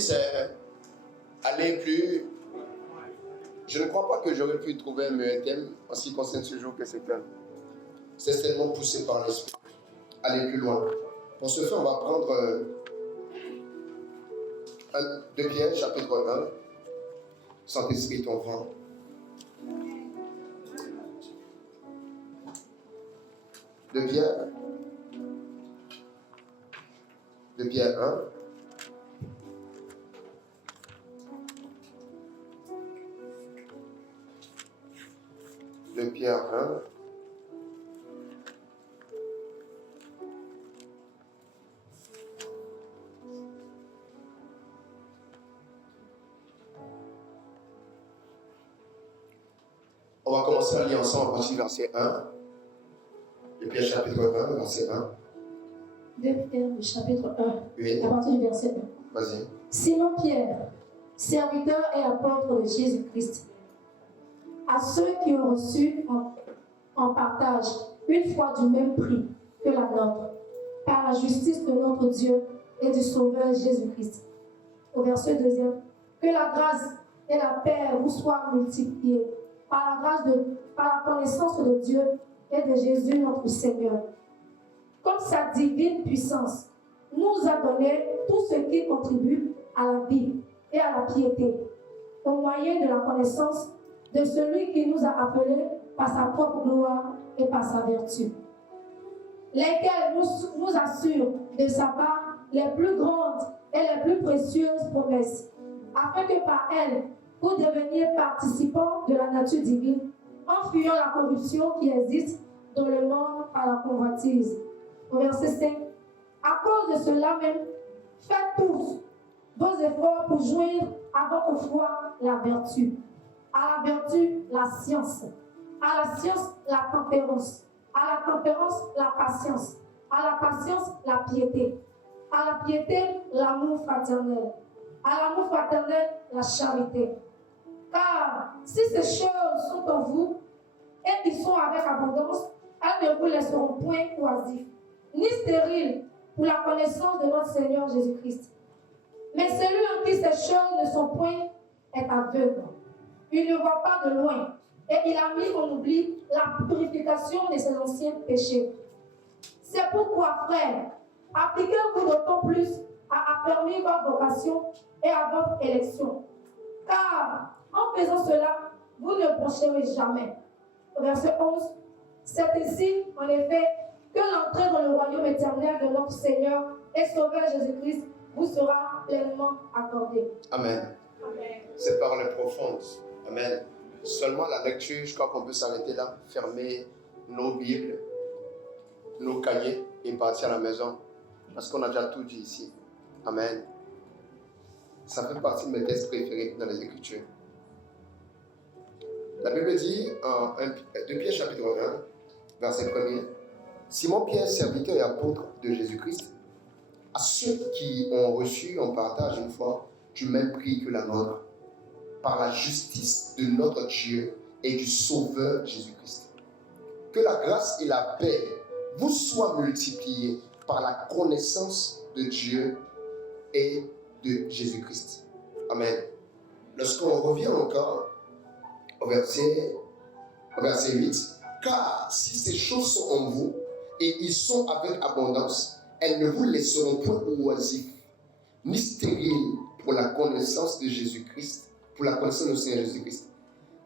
c'est aller plus. Je ne crois pas que j'aurais pu trouver un meilleur thème en ce qui concerne ce jour que ce thème. C'est certainement poussé par l'esprit. Aller plus loin. Pour ce faire, on va prendre 2 Pierre, chapitre 1. Saint-Esprit, ton vent. 2 Pierre. 2 Pierre 1. De Pierre 1. On va commencer à lire ensemble à partir du verset 1. De Pierre chapitre 1, verset 1. De Pierre, chapitre 1, Oui. à partir du verset 1. Vas-y. Simon Pierre, serviteur et apôtre de Jésus-Christ, à ceux qui ont reçu en partage une foi du même prix que la nôtre, par la justice de notre Dieu et du Sauveur Jésus-Christ. Au verset 2, que la grâce et la paix vous soient multipliées par la connaissance de Dieu et de Jésus notre Seigneur. Comme sa divine puissance nous a donné tout ce qui contribue à la vie et à la piété, au moyen de la connaissance de celui qui nous a appelés par sa propre gloire et par sa vertu, lesquels nous assurent de sa part les plus grandes et les plus précieuses promesses, afin que par elles, vous deveniez participants de la nature divine, en fuyant la corruption qui existe dans le monde par la convoitise. Au verset 5, à cause de cela même, faites tous vos efforts pour joindre à votre foi la vertu, à la vertu la science, à la science la tempérance, à la tempérance la patience, à la patience la piété, à la piété l'amour fraternel, à l'amour fraternel la charité. Car si ces choses sont en vous et qu'ils sont avec abondance, elles ne vous laisseront point oisifs, ni stériles pour la connaissance de notre Seigneur Jésus-Christ. Mais celui en qui ces choses ne sont point est aveugle. Il ne voit pas de loin, et il a mis en oubli la purification de ses anciens péchés. C'est pourquoi, frères, appliquez-vous d'autant plus à affermir votre vocation et à votre élection. Car, en faisant cela, vous ne broncherez jamais. Verset 11. C'est ainsi, en effet, que l'entrée dans le royaume éternel de notre Seigneur et Sauveur Jésus-Christ vous sera pleinement accordée. Amen. Amen. Cette parole est profonde. Amen. Seulement la lecture, je crois qu'on peut s'arrêter là, fermer nos Bibles, nos cahiers et partir à la maison. Parce qu'on a déjà tout dit ici. Amen. Ça fait partie de mes textes préférés dans les Écritures. La Bible dit, en 2 Pierre chapitre 1, verset 1er, Simon Pierre, serviteur et apôtre de Jésus-Christ, à ceux qui ont reçu en partage une fois du même prix que la nôtre, par la justice de notre Dieu et du Sauveur Jésus-Christ. Que la grâce et la paix vous soient multipliées par la connaissance de Dieu et de Jésus-Christ. Amen. Lorsqu'on revient encore au verset 8, car si ces choses sont en vous et ils sont avec abondance, elles ne vous laisseront point oisifs, ni stériles pour la connaissance de Jésus-Christ, pour la connaissance de Seigneur Jésus-Christ.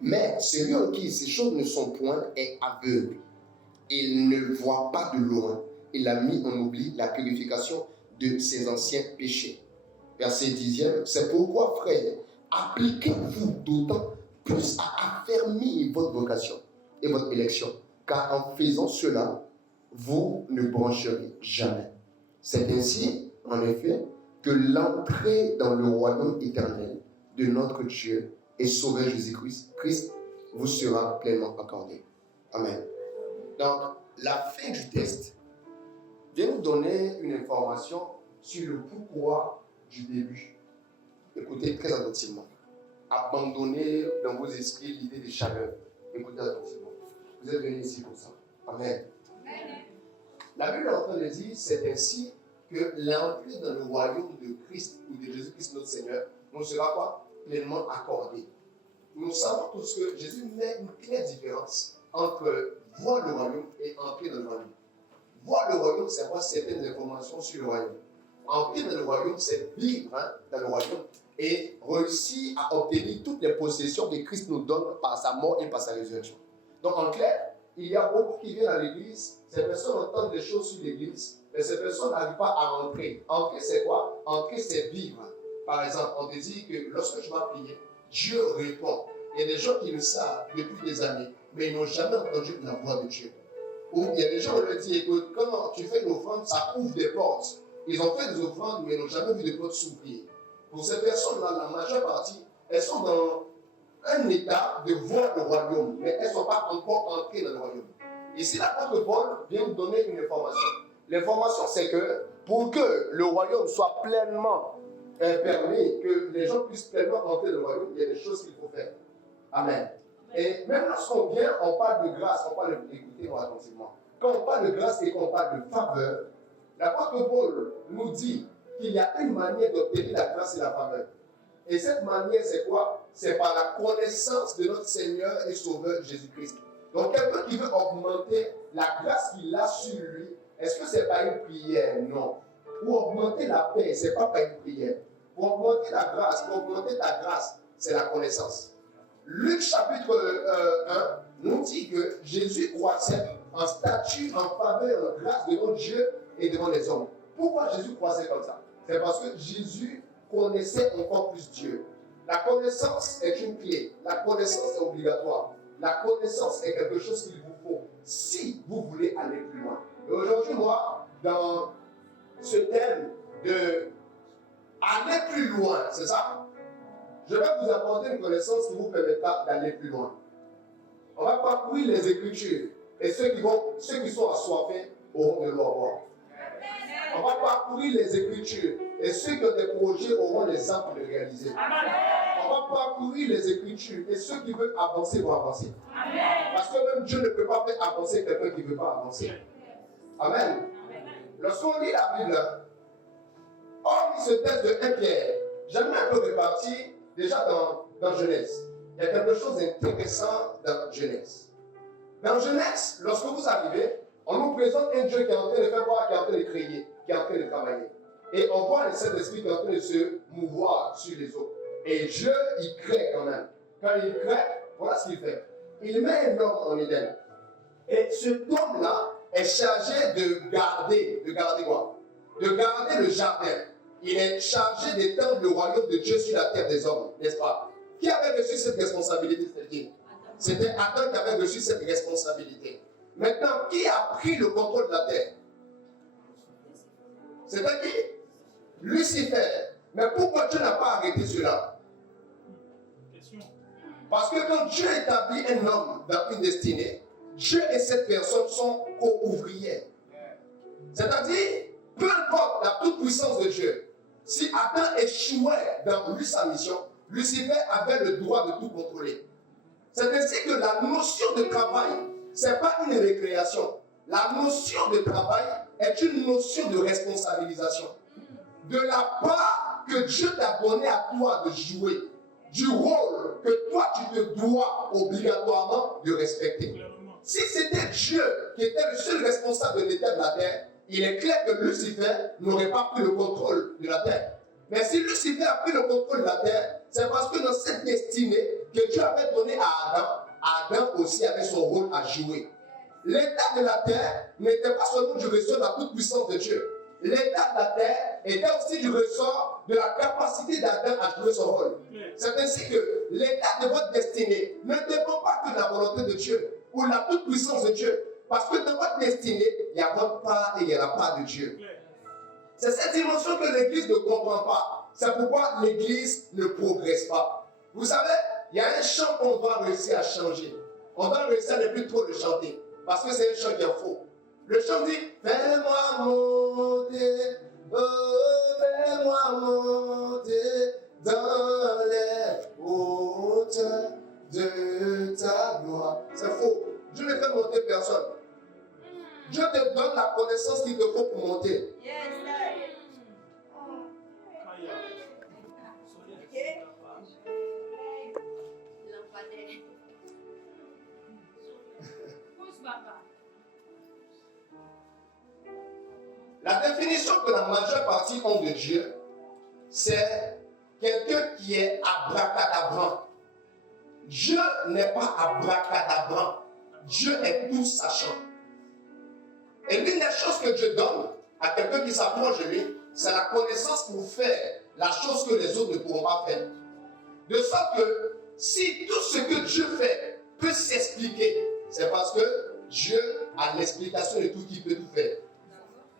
Mais celui en qui ces choses ne sont point est aveugle. Il ne voit pas de loin. Il a mis en oubli la purification de ses anciens péchés. Verset 10e. C'est pourquoi, frères, appliquez-vous d'autant plus à affermir votre vocation et votre élection, car en faisant cela, vous ne broncherez jamais. C'est ainsi, en effet, que l'entrée dans le royaume éternel de notre Dieu et Sauveur Jésus-Christ vous sera pleinement accordée. Amen. Donc, la fin du texte vient nous donner une information sur le pourquoi du début. Écoutez très attentivement. Abandonnez dans vos esprits l'idée de chaleur. Écoutez attentivement. Vous êtes venus ici pour ça. Amen. Amen. La Bible est en train de dire, c'est ainsi que que l'entrée dans le royaume de Christ ou de Jésus-Christ notre Seigneur nous sera quoi? Pleinement accordée. Nous savons tous que Jésus met une claire différence entre voir le royaume et entrer dans le royaume. Voir le royaume, c'est avoir certaines informations sur le royaume. Entrer dans le royaume, c'est vivre dans le royaume et réussir à obtenir toutes les possessions que Christ nous donne par sa mort et par sa résurrection. Donc en clair, il y a beaucoup qui viennent à l'église, ces personnes entendent des choses sur l'église, mais ces personnes n'arrivent pas à entrer. Entrer, c'est quoi? Entrer, c'est vivre. Par exemple, on te dit que lorsque je vais prier, Dieu répond. Il y a des gens qui le savent depuis des années, mais ils n'ont jamais entendu la voix de Dieu. Ou il y a des gens qui leur disent, écoute, quand tu fais une offrande, ça ouvre des portes. Ils ont fait des offrandes, mais ils n'ont jamais vu de portes s'ouvrir. Pour ces personnes-là, la majeure partie, elles sont dans un état de voir le royaume, mais elles ne sont pas encore entrées dans le royaume. Ici, l'apôtre Paul vient nous donner une information. L'information, c'est que pour que le royaume soit pleinement permis, que les gens puissent pleinement entrer dans le royaume, il y a des choses qu'il faut faire. Amen. Et même lorsqu'on vient, on parle de grâce, on parle de... Écoutez-moi attentivement. Quand on parle de grâce et qu'on parle de faveur, l'apôtre Paul nous dit qu'il y a une manière d'obtenir la grâce et la faveur. Et cette manière, c'est quoi? C'est par la connaissance de notre Seigneur et Sauveur Jésus-Christ. Donc, quelqu'un qui veut augmenter la grâce qu'il a sur lui, est-ce que c'est pas une prière? Non. Pour augmenter la paix, c'est pas une prière. Pour augmenter la grâce, pour augmenter ta grâce, c'est la connaissance. Luc chapitre 1 nous dit que Jésus croissait en statut, en faveur, en grâce devant Dieu et devant les hommes. Pourquoi Jésus croissait comme ça? C'est parce que Jésus connaissait encore plus Dieu. La connaissance est une clé. La connaissance est obligatoire. La connaissance est quelque chose qu'il vous faut si vous voulez aller plus loin. Et aujourd'hui, moi, dans ce thème de aller plus loin, c'est ça? Je vais vous apporter une connaissance qui vous permettra d'aller plus loin. On va parcourir les Écritures et ceux qui sont assoiffés auront de l'eau à boire. On va parcourir les Écritures et ceux qui ont des projets auront les âmes pour les réaliser. On va parcourir les Écritures et ceux qui veulent avancer vont avancer. Parce que même Dieu ne peut pas faire avancer quelqu'un qui ne veut pas avancer. Amen. Lorsqu'on lit la Bible, on lit ce texte de 1 Pierre. J'aimerais un peu repartir déjà dans Genèse. Il y a quelque chose d'intéressant dans Genèse. Dans Genèse, lorsque vous arrivez, on nous présente un Dieu qui est en train de faire quoi? Qui est en train de créer, qui est en train de travailler. Et on voit le Saint-Esprit qui est en train de se mouvoir sur les eaux. Et Dieu, il crée quand même. Quand il crée, voilà ce qu'il fait. Il met un homme en Éden. Et cet homme-là est chargé de garder quoi? De garder le jardin. Il est chargé d'étendre le royaume de Dieu sur la terre des hommes, n'est-ce pas? Qui avait reçu cette responsabilité? C'était Adam qui avait reçu cette responsabilité. Maintenant, qui a pris le contrôle de la terre? C'était qui? Lucifer. Mais pourquoi Dieu n'a pas arrêté cela? Parce que quand Dieu établit un homme dans une destinée, Dieu et cette personne sont co-ouvrières. C'est-à-dire, peu importe la toute-puissance de Dieu, si Adam échouait dans sa mission, Lucifer avait le droit de tout contrôler. C'est ainsi que la notion de travail, ce n'est pas une récréation. La notion de travail est une notion de responsabilisation. De la part que Dieu t'a donné à toi de jouer, du rôle que toi tu te dois obligatoirement de respecter. Si c'était Dieu qui était le seul responsable de l'état de la terre, il est clair que Lucifer n'aurait pas pris le contrôle de la terre. Mais si Lucifer a pris le contrôle de la terre, c'est parce que dans cette destinée que Dieu avait donnée à Adam, Adam aussi avait son rôle à jouer. L'état de la terre n'était pas seulement du ressort de la toute-puissance de Dieu. L'état de la terre était aussi du ressort de la capacité d'Adam à jouer son rôle. C'est ainsi que l'état de votre destinée ne dépend pas que de la volonté de Dieu ou de la toute-puissance de Dieu. Parce que dans votre destinée, il y a votre part et il y a la part de Dieu. C'est cette dimension que l'Église ne comprend pas. C'est pourquoi l'Église ne progresse pas. Vous savez, il y a un chant qu'on doit réussir à changer. On doit réussir à ne plus trop le chanter. Parce que c'est un chant qui est faux. Le chant dit, fais-moi monter, oh, fais-moi monter dans les hauteurs de ta gloire. C'est faux. Dieu ne fait monter personne. Dieu te donne la connaissance qu'il te faut pour monter. La définition que la majeure partie ont de Dieu, c'est quelqu'un qui est abracadabrant. Dieu n'est pas abracadabrant. Dieu est tout sachant. Et l'une des choses que Dieu donne à quelqu'un qui s'approche de lui, c'est la connaissance pour faire la chose que les autres ne pourront pas faire. De sorte que si tout ce que Dieu fait peut s'expliquer, c'est parce que Dieu a l'explication de tout qui peut tout faire.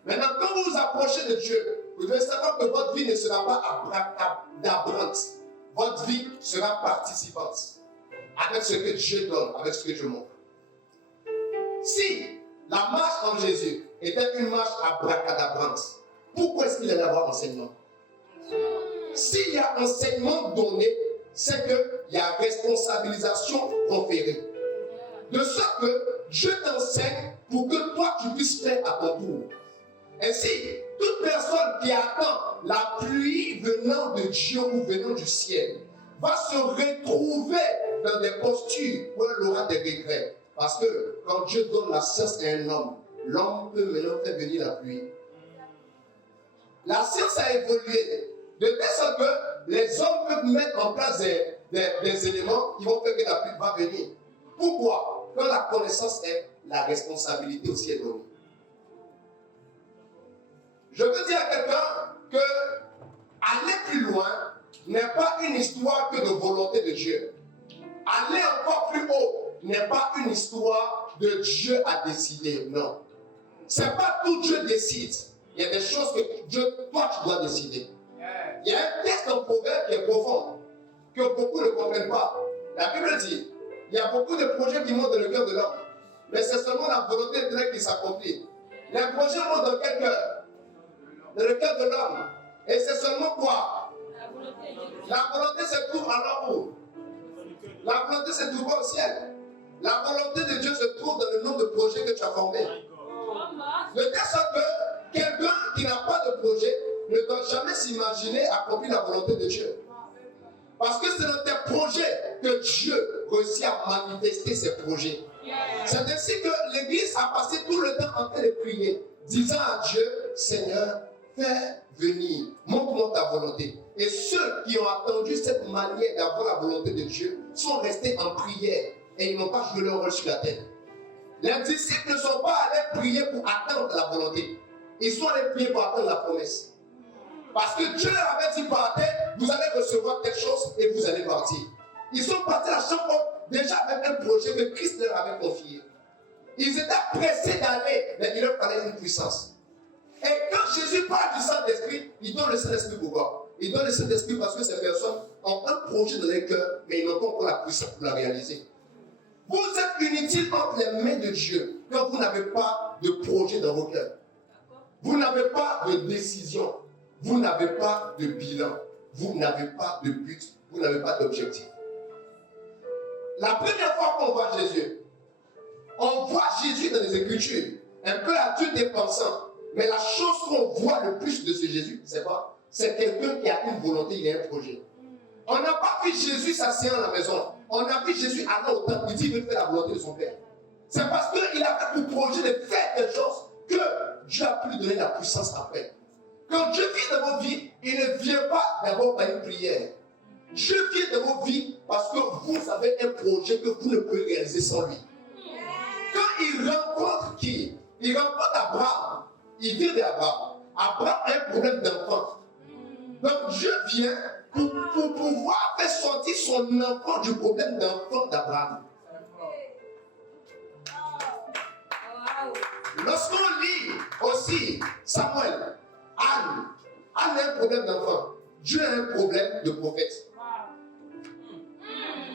Maintenant, quand vous vous approchez de Dieu, vous devez savoir que votre vie ne sera pas abracadabrante. Votre vie sera participante avec ce que Dieu donne, avec ce que Dieu montre. Si la marche en Jésus était une marche abracadabrante, pourquoi est-ce qu'il allait avoir enseignement? S'il y a enseignement donné, c'est qu'il y a responsabilisation conférée. De sorte que Dieu t'enseigne pour que toi tu puisses faire à ton tour. Ainsi, toute personne qui attend la pluie venant de Dieu ou venant du ciel va se retrouver dans des postures où elle aura des regrets. Parce que quand Dieu donne la science à un homme, l'homme peut maintenant faire venir la pluie. La science a évolué de telle sorte que les hommes peuvent mettre en place des éléments qui vont faire que la pluie va venir. Pourquoi? Quand la connaissance est, la responsabilité aussi est donnée. Je veux dire à quelqu'un que aller plus loin n'est pas une histoire que de volonté de Dieu. Aller encore plus haut n'est pas une histoire de Dieu à décider, non. C'est pas tout Dieu décide. Il y a des choses que Dieu, toi, tu dois décider. Il y a un texte en Proverbe qui est profond, que beaucoup ne comprennent pas. La Bible dit, il y a beaucoup de projets qui montent dans le cœur de l'homme, mais c'est seulement la volonté de Dieu qui s'accomplit. Les projets montent dans quel cœur? Dans le cœur de l'homme. Et c'est seulement quoi? La volonté se trouve alors où? La volonté se trouve au ciel. La volonté de Dieu se trouve dans le nombre de projets que tu as formés. De telle sorte que quelqu'un qui n'a pas de projet ne doit jamais s'imaginer accomplir la volonté de Dieu. Parce que c'est dans tes projets que Dieu réussit à manifester ses projets. C'est ainsi que l'Église a passé tout le temps en train de prier, disant à Dieu, Seigneur, fais venir, montre-moi ta volonté. Et ceux qui ont attendu cette manière d'avoir la volonté de Dieu sont restés en prière et ils n'ont pas joué leur rôle sur la terre. Les disciples ne sont pas allés prier pour attendre la volonté. Ils sont allés prier pour attendre la promesse. Parce que Dieu leur avait dit par terre, vous allez recevoir quelque chose et vous allez partir. Ils sont partis à chaque fois déjà avec un projet que Christ leur avait confié. Ils étaient pressés d'aller, mais il leur fallait une puissance. Et quand Jésus parle du Saint-Esprit, il donne le Saint-Esprit pourquoi? Il donne le Saint-Esprit parce que ces personnes ont un projet dans leur cœur, mais ils n'ont pas encore la puissance pour la réaliser. Vous êtes inutiles entre les mains de Dieu quand vous n'avez pas de projet dans vos cœurs. Vous n'avez pas de décision. Vous n'avez pas de bilan. Vous n'avez pas de but. Vous n'avez pas d'objectif. La première fois qu'on voit Jésus, on voit Jésus dans les Écritures, un peu adulte et pensant. Mais la chose qu'on voit le plus de ce Jésus, c'est quoi? C'est quelqu'un qui a une volonté, il a un projet. On n'a pas vu Jésus s'asseyant à la maison. On a vu Jésus allant au temple, il dit qu'il veut faire la volonté de son Père. C'est parce qu'il a fait pour projet de faire quelque chose que Dieu a pu lui donner la puissance après. Quand Dieu vient dans vos vies, il ne vient pas d'abord par une prière. Dieu vient dans vos vies parce que vous avez un projet que vous ne pouvez réaliser sans lui. Quand il rencontre qui? Il rencontre Abraham. Il vient d'Abraham. Abraham a un problème d'enfant. Donc Dieu vient pour pouvoir faire sortir son enfant du problème d'enfant d'Abraham. Lorsqu'on lit aussi Samuel, Anne a un problème d'enfant. Dieu a un problème de prophète.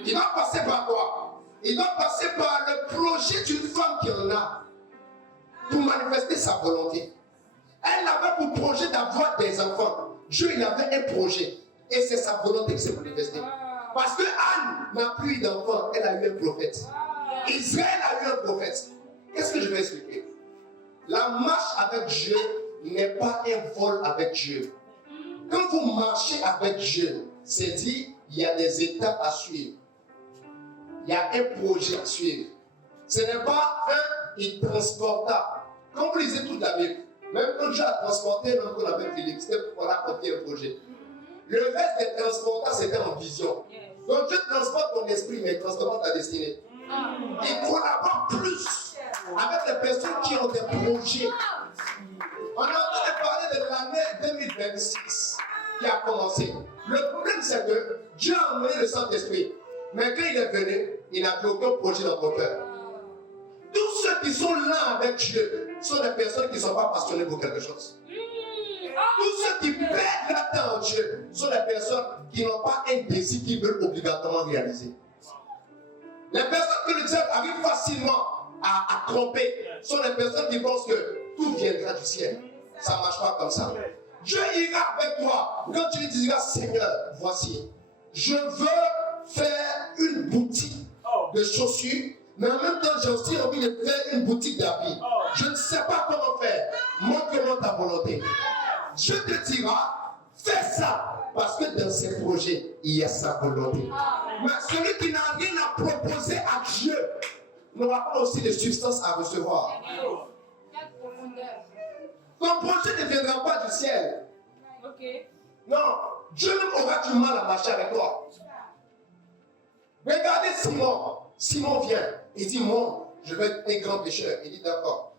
Il va passer par quoi? Il va passer par le projet d'une femme qui en a pour manifester sa volonté. Elle avait pour projet d'avoir des enfants. Dieu, il avait un projet. Et c'est sa volonté qui s'est manifestée. Parce que Anne n'a plus eu d'enfant, elle a eu un prophète. Israël a eu un prophète. Qu'est-ce que je vais expliquer? La marche avec Dieu n'est pas un vol avec Dieu. Quand vous marchez avec Dieu, c'est dit, il y a des étapes à suivre. Il y a un projet à suivre. Ce n'est pas un transportable. Quand vous lisez toute la Bible, même quand Dieu a transporté l'homme qu'on appelle Philippe, c'était pour accomplir un projet. Le reste des transporteurs, c'était en vision. Donc Dieu transporte ton esprit, mais il ne transporte pas ta destinée. Il collabore plus avec les personnes qui ont des projets. On est en train de parler de l'année 2026 qui a commencé. Le problème, c'est que Dieu a emmené le Saint-Esprit. Mais quand il est venu, il n'a plus aucun projet dans ton cœur. Tous ceux qui sont là avec Dieu sont des personnes qui ne sont pas passionnées pour quelque chose. Tous ceux qui perdent la temps en Dieu sont des personnes qui n'ont pas un désir qu'ils veulent obligatoirement réaliser. Les personnes que le diable arrive facilement à tromper sont les personnes qui pensent que tout viendra du ciel. Ça ne marche pas comme ça. Dieu ira avec toi quand tu lui diras, Seigneur, voici, je veux faire une boutique de chaussures, mais en même temps, j'ai aussi envie de faire une boutique d'habits. Je ne sais pas comment faire. Montre-moi ta volonté. Dieu te dira, fais ça, parce que dans ces projets, il y a sa volonté. Mais celui qui n'a rien à proposer à Dieu n'aura pas aussi de substance à recevoir. Ton projet ne viendra pas du ciel. Non, Dieu même aura du mal à marcher avec toi. Regardez Simon. Simon vient. Il dit, moi, je vais être un grand pécheur. Il dit, d'accord.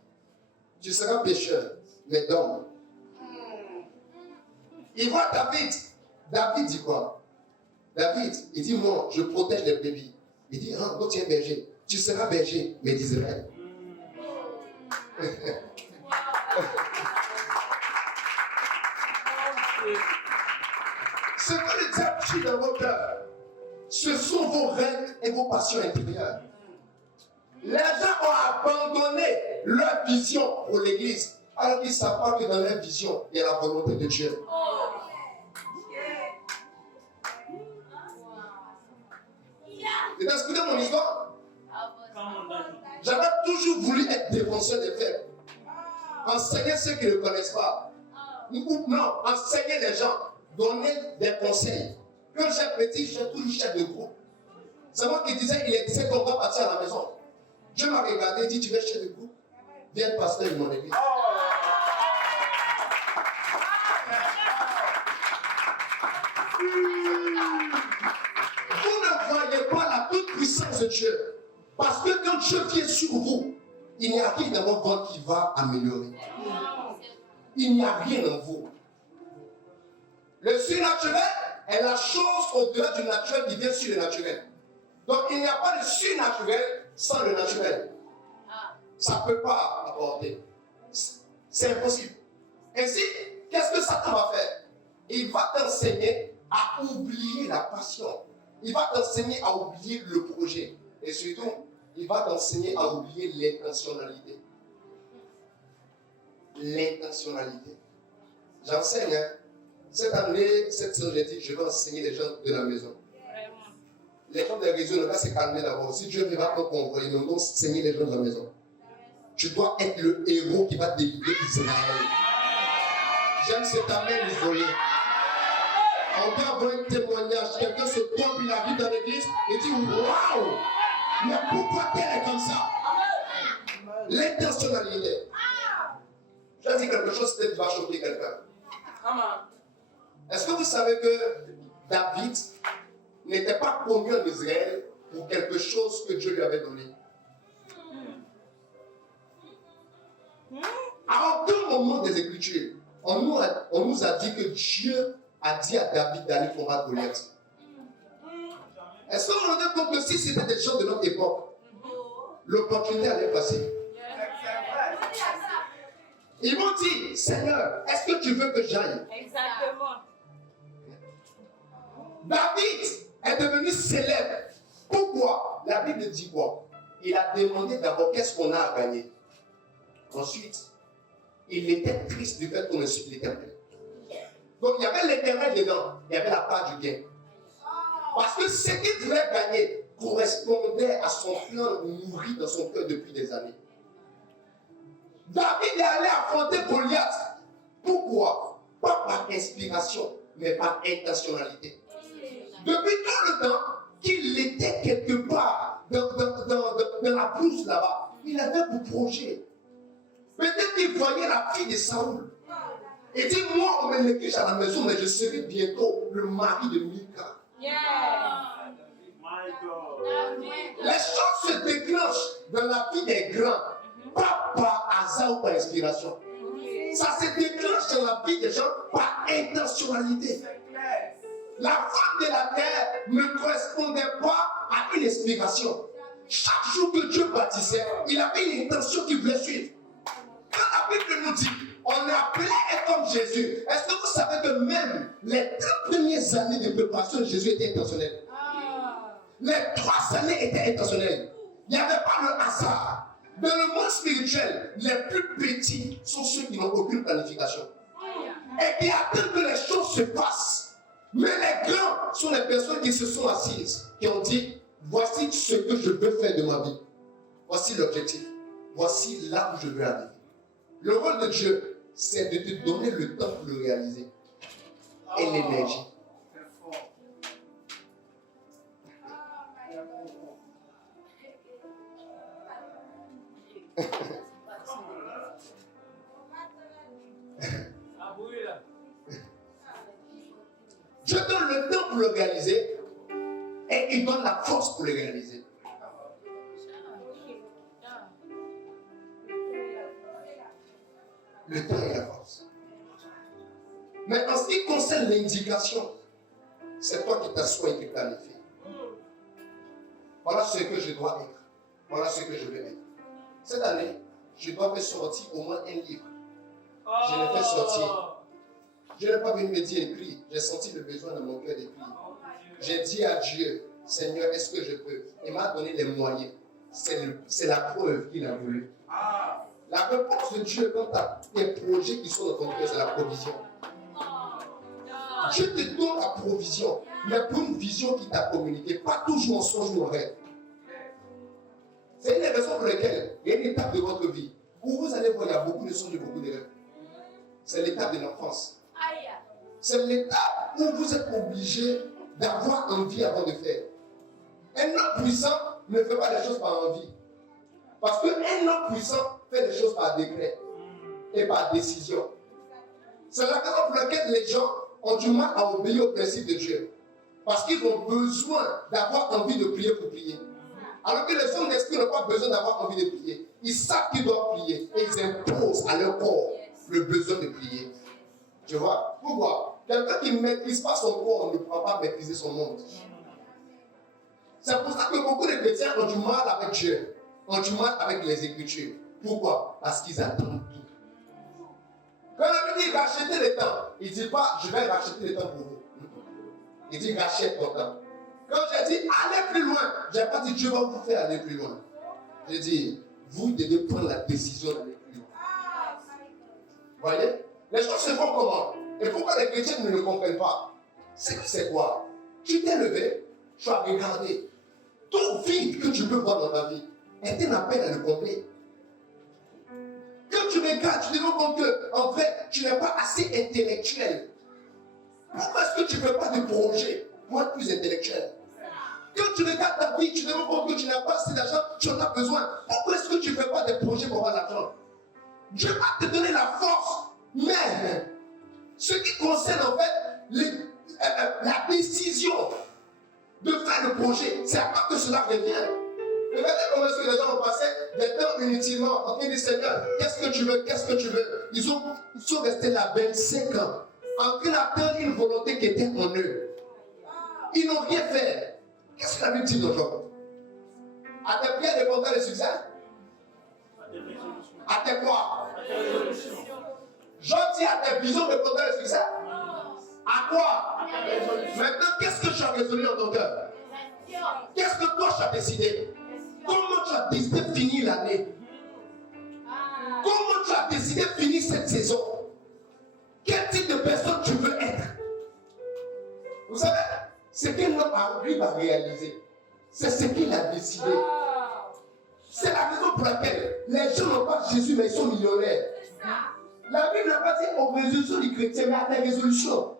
Tu seras pécheur, mais d'homme. Il voit David. David dit quoi? David, il dit, moi, je protège les bébés. Il dit, ah, toi, tu es berger. Tu seras berger, mais d'Israël. Ce que le diable tue dans vos cœurs, ce sont vos règles et vos passions intérieures. Les gens ont abandonné leur vision pour l'église, alors qu'ils ne savent pas que dans leur vision, il y a la volonté de Dieu. Et d'expliquer mon histoire, j'avais toujours voulu être défenseur des faibles. Enseigner ceux qui ne connaissent pas. Non, enseigner les gens, donner des conseils. Quand j'étais petit, j'ai toujours chef de groupe. C'est moi qui disais, il est 17 ans, on va partir à la maison. Dieu m'a regardé et dit, tu veux chef de groupe? Viens être pasteur de mon église. Vous ne voyez pas la toute puissance de Dieu. Parce que quand Dieu vient sur vous, il n'y a rien dans votre ventre qui va améliorer. Il n'y a rien en vous. Le surnaturel est la chose au-delà du naturel qui vient sur le naturel. Donc il n'y a pas de surnaturel sans le naturel. Ça ne peut pas apporter. C'est impossible. Ainsi, qu'est-ce que Satan va faire? Il va t'enseigner à oublier la passion. Il va t'enseigner à oublier le projet. Et surtout, il va t'enseigner à oublier l'intentionnalité. L'intentionnalité. J'enseigne, hein. Cette année, cette semaine, j'ai dit, je vais enseigner les gens de la maison. Les gens des réseaux ne vont pas se calmer d'abord. Si Dieu ne va pas t'envoyer, nous devons enseigner les gens de la maison. Tu dois être le héros qui va délivrer Israël. J'aime cet amen isolé. On peut avoir un témoignage. Quelqu'un se trompe, il arrive dans l'église et dit, waouh! Mais pourquoi elle est comme ça? L'intentionnalité. Je vais dire quelque chose peut-être qui va choquer quelqu'un. Est-ce que vous savez que David n'était pas promu en Israël pour quelque chose que Dieu lui avait donné? À aucun moment des Écritures, on nous a dit que Dieu a dit à David d'aller combattre Goliath. Est-ce qu'on se rend compte que si c'était des gens de notre époque, l'opportunité allait passer? Ils m'ont dit, Seigneur, est-ce que tu veux que j'aille? Exactement. David est devenu célèbre. Pourquoi? La Bible dit quoi? Il a demandé d'abord qu'est-ce qu'on a à gagner. Ensuite, il était triste du fait qu'on insulte l'Éternel. Donc il y avait l'Éternel dedans, il y avait la part du gain. Parce que ce qu'il devait gagner correspondait à son plan nourri dans son cœur depuis des années. David est allé affronter Goliath. Pourquoi? Pas par inspiration, mais par intentionnalité. Depuis tout le temps qu'il était quelque part dans la brousse là-bas, il avait pour projet. Peut-être qu'il voyait la fille de Saoul. Il dit, moi, on me néglige à la maison, mais je serai bientôt le mari de Mika. Les choses se déclenchent dans la vie des grands, pas par hasard ou par inspiration. Ça se déclenche dans la vie des gens par intentionnalité. La femme de la terre ne correspondait pas à une inspiration. Chaque jour que Dieu bâtissait, il avait une intention qu'il voulait suivre. Quand la Bible nous dit, on est appelé à être comme Jésus, est-ce que vous savez que même les 3 premières années de préparation de Jésus étaient intentionnelles? Les 3 années étaient intentionnelles. Il n'y avait pas le hasard. Dans le monde spirituel, les plus petits sont ceux qui n'ont aucune planification. Et qui attendent que les choses se passent. Mais les grands sont les personnes qui se sont assises, qui ont dit, voici ce que je veux faire de ma vie. Voici l'objectif. Voici là où je veux aller. Le rôle de Dieu, c'est de te donner le temps pour le réaliser. Et l'énergie. Dieu donne le temps pour le réaliser et il donne la force pour le réaliser. Le temps et la force. Mais en ce qui concerne l'indication, c'est toi qui t'assois et qui planifies. Voilà ce que je dois être. Voilà ce que je veux être. Cette année, je dois faire sortir au moins un livre. Je l'ai fait sortir. Je n'ai pas venu me dire écrit. J'ai senti le besoin dans mon cœur d'écrire. J'ai dit à Dieu, Seigneur, est-ce que je peux? Il m'a donné les moyens. C'est la preuve qu'il a voulu. La réponse de Dieu quand tu as des projets qui sont dans ton cœur, c'est la provision. Dieu te donne la provision, mais pour une vision qu'il t'a communiquée, pas toujours en songe ou en rêve. C'est une des raisons pour lesquelles il y a une étape de votre vie où vous allez voir, il y a beaucoup de songes et beaucoup de rêves. C'est l'étape de l'enfance. C'est l'étape où vous êtes obligé d'avoir envie avant de faire. Un homme puissant ne fait pas les choses par envie. Parce qu'un homme puissant fait les choses par décret et par décision. C'est la raison pour laquelle les gens ont du mal à obéir au principe de Dieu. Parce qu'ils ont besoin d'avoir envie de prier pour prier. Alors que les hommes d'esprit n'ont pas besoin d'avoir envie de prier. Ils savent qu'ils doivent prier et ils imposent à leur corps le besoin de prier. Tu vois? Pourquoi? Quelqu'un qui ne maîtrise pas son corps ne pourra pas maîtriser son monde. C'est pour ça que beaucoup de chrétiens ont du mal avec Dieu, ont du mal avec les Écritures. Pourquoi? Parce qu'ils attendent tout. Quand on dit racheter le temps, il ne dit pas je vais racheter le temps pour vous. Il dit rachète ton temps. Quand j'ai dit allez plus loin, je n'ai pas dit Dieu va vous faire aller plus loin. J'ai dit vous devez prendre la décision d'aller plus loin. Vous voyez? Les choses se font comment? Et pourquoi les chrétiens ne le comprennent pas? C'est quoi? Tu t'es levé, tu as regardé. Tout vide que tu peux voir dans ta vie est un appel à le combler. Quand tu regardes, tu te rends compte qu'en fait, tu n'es pas assez intellectuel. Pourquoi est-ce que tu ne fais pas de projet pour être plus intellectuel? Quand tu regardes ta vie, tu te rends compte que tu n'as pas assez d'argent, tu en as besoin. Pourquoi est-ce que tu ne fais pas de projets pour avoir l'argent? Dieu va te donner la force. Mais ce qui concerne en fait la décision de faire le projet, c'est après que cela revient. Regardez comment est-ce que les gens ont passé des temps inutilement en train de dire Seigneur, qu'est-ce que tu veux, qu'est-ce que tu veux? Ils sont restés là 25 ans en train d'attendre une volonté qui était en eux. Ils n'ont rien fait. Qu'est-ce que la Bible dit d'aujourd'hui? À tes prières répondant le succès? À tes quoi? Jean dit à tes visions répondant le succès? À quoi? Maintenant, qu'est-ce que tu as résolu dans ton cœur? Qu'est-ce que toi tu as décidé? Comment tu as décidé de finir l'année? Comment tu as décidé de finir cette saison? Quel type de personne tu veux être? Vous savez, ce qu'un homme arrive à réaliser, c'est ce qu'il a décidé. C'est la raison pour laquelle les gens n'ont pas Jésus, mais ils sont millionnaires. La Bible n'a pas dit aux résolutions du chrétien, mais à tes résolutions.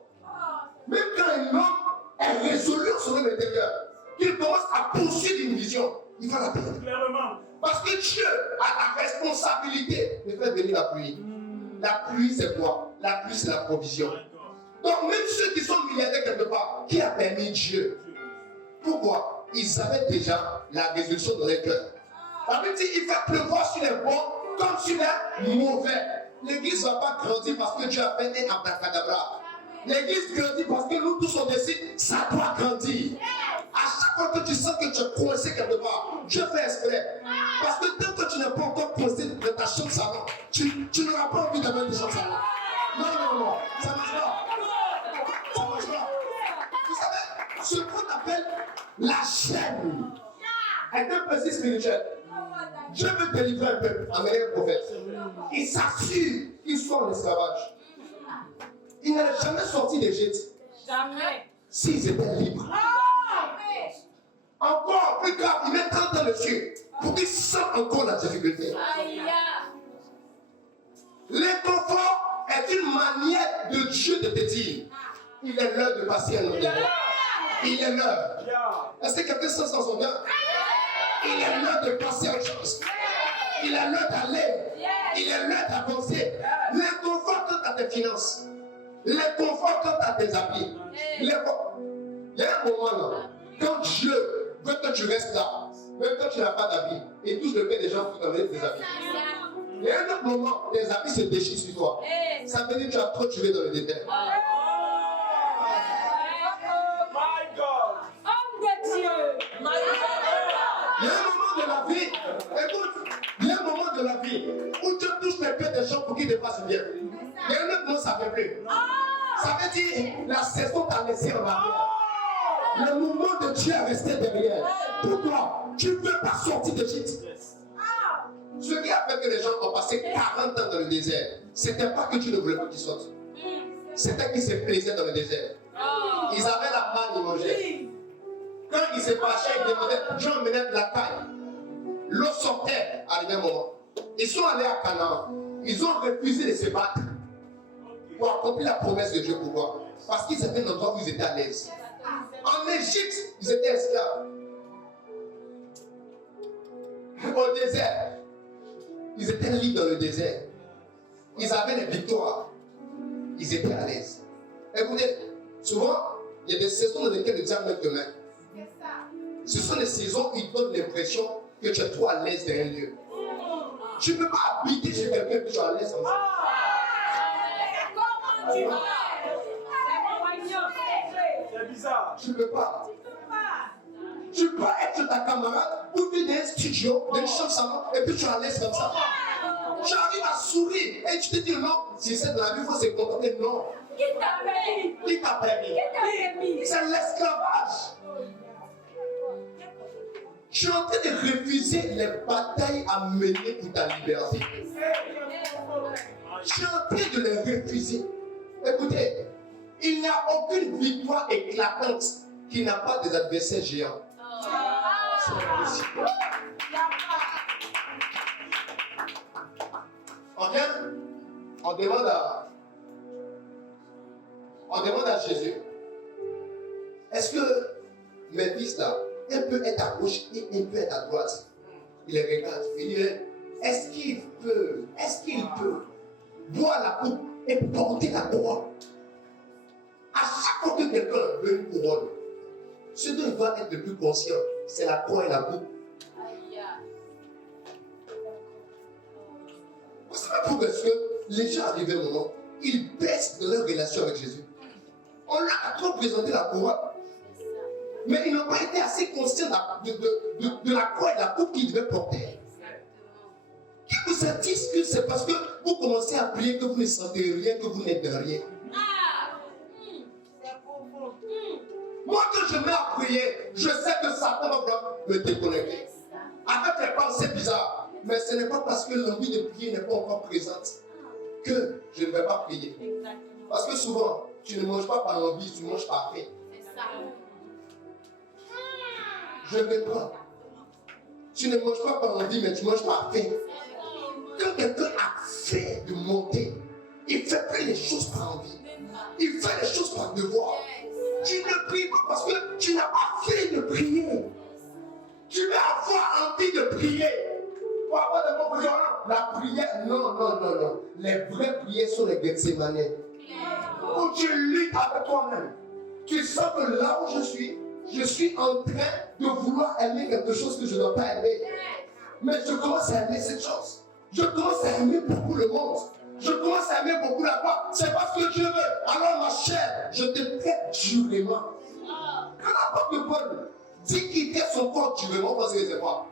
Même quand un homme est résolu sur son intérieur, qu'il commence à poursuivre une vision, il va l'atteindre. Parce que Dieu a la responsabilité de faire venir la pluie. La pluie, c'est quoi? La pluie, c'est la provision. Donc, même ceux qui sont milliardaires quelque part, qui a permis Dieu? Pourquoi? Ils avaient déjà la résolution dans leur cœur. La Bible dit il fait pleuvoir sur les bons comme sur les mauvais. L'église ne va pas grandir parce que Dieu a fait un abracadabra. L'église grandit parce que nous tous on décide, ça doit grandir. À chaque fois que tu sens que tu es coincé quelque part, Dieu fait exprès. Parce que tant que tu n'es pas encore coincé de ta chambre salon, tu n'auras pas envie d'avoir des chambre salon. Non, ça ne marche pas. Ça ne marche pas. Vous savez, ce qu'on appelle la chaîne est un principe spirituel. Dieu veut délivrer un peuple, amener un prophète. Il s'assure qu'ils soient en esclavage. Ils n'allaient jamais sorti d'Égypte. Jamais. S'ils étaient libres. Encore plus grave, il met 30 ans dessus pour qu'ils sentent encore la difficulté. L'inconfort est une manière de Dieu de te dire il est l'heure de passer à un autre niveau. Il est l'heure. Est-ce que quelqu'un sent dans son cœur? Il est l'heure de passer à autre chose. Il est l'heure d'aller. Il est l'heure d'avancer. L'inconfort quant à tes finances. L'inconfort quant à tes habits. Il y a un moment là, quand Dieu veut que tu restes là, même quand tu n'as pas d'habits, et tous le fait des gens foutent avec tes habits. Il y a un autre moment, tes habits se déchirent sur toi. Ça veut dire que tu as trop tué dans le détail. Il y a un moment de la vie, écoute, il y a un moment de la vie où tu touches les pieds des gens pour qu'ils te fassent bien. Il y a un autre moment, ça ne fait plus. Ça veut dire la saison t'a laissé en arrière. Le mouvement de Dieu est resté derrière. Pourquoi? Tu ne veux pas sortir d'Égypte. Ce qui a fait que les gens ont passé 40 ans dans le désert, c'était pas que tu ne voulais pas qu'ils sortent. C'était qu'ils se plaisaient dans le désert. Ils avaient la manne, ils mangeaient. Quand ils se fâchaient, ils demandaient, Dieu emmenait de la taille. L'eau sortait à un moment. Ils sont allés à Canaan. Ils ont refusé de se battre pour accomplir la promesse de Dieu. Pourquoi? Parce qu'ils étaient dans un endroit où ils étaient à l'aise. En Égypte, ils étaient esclaves. Au désert, ils étaient libres dans le désert. Ils avaient des victoires. Ils étaient à l'aise. Écoutez, souvent, il y a des saisons dans lesquelles le diable met de main. Ce sont des saisons où il donne l'impression que tu es trop à l'aise dans un lieu. Tu ne peux pas habiter chez quelqu'un que tu es à l'aise comme ça. C'est bizarre. Tu ne peux pas. Tu peux être chez ta camarade ou venir dans un studio, dans une chambre salon, et puis tu es à l'aise comme ça. Tu arrives à sourire et tu te dis non, si c'est dans la vie, il faut se contenter. Non. Qui t'a permis? Qui t'a permis? C'est l'esclavage. Tu es en train de refuser les batailles à mener pour ta liberté. Tu es en train de les refuser. Écoutez, il n'y a aucune victoire éclatante qui n'a pas des adversaires géants. C'est impossible. On vient, on demande à Jésus, est-ce que mes fils là, un peut être à gauche et un peut être à droite? Il les regarde, il dit, est-ce qu'il peut boire la coupe et porter la couronne? À chaque fois que quelqu'un veut une couronne, ce dont il doit être le plus conscient, c'est la croix et la coupe. Vous savez pourquoi est-ce que les gens arrivent à un moment, ils baissent de leur relation avec Jésus. On leur a trop présenté la couronne, mais ils n'ont pas été assez conscients de la croix et de la coupe qu'ils devaient porter. Qui vous a dit que c'est parce que vous commencez à prier que vous ne sentez rien, que vous n'êtes de rien? Moi, quand je mets à prier, je sais que Satan va me déconnecter avec les pensées bizarres. Mais ce n'est pas parce que l'envie de prier n'est pas encore présente que je ne vais pas prier. Parce que souvent, tu ne manges pas par envie, tu manges par faim. Je reprends. Tu ne manges pas par envie, mais tu manges par faim. Quand quelqu'un a faim de monter, il ne fait plus les choses par envie. Il fait les choses par devoir. Tu ne pries pas parce que tu n'as pas faim de prier. Tu veux avoir envie de prier. Pour avoir des bons prières. La prière, non. Les vraies prières sont les Gethsemane. Où tu luttes avec toi-même. Tu sens que là où je suis en train de vouloir aimer quelque chose que je ne dois pas aimer. Mais je commence à aimer cette chose. Je commence à aimer beaucoup le monde. Je commence à aimer beaucoup la foi. C'est pas ce que Dieu veut. Alors ma chère, je te traite durement. Quand l'apôtre Paul dit qu'il traite son corps durement, parce que c'est quoi?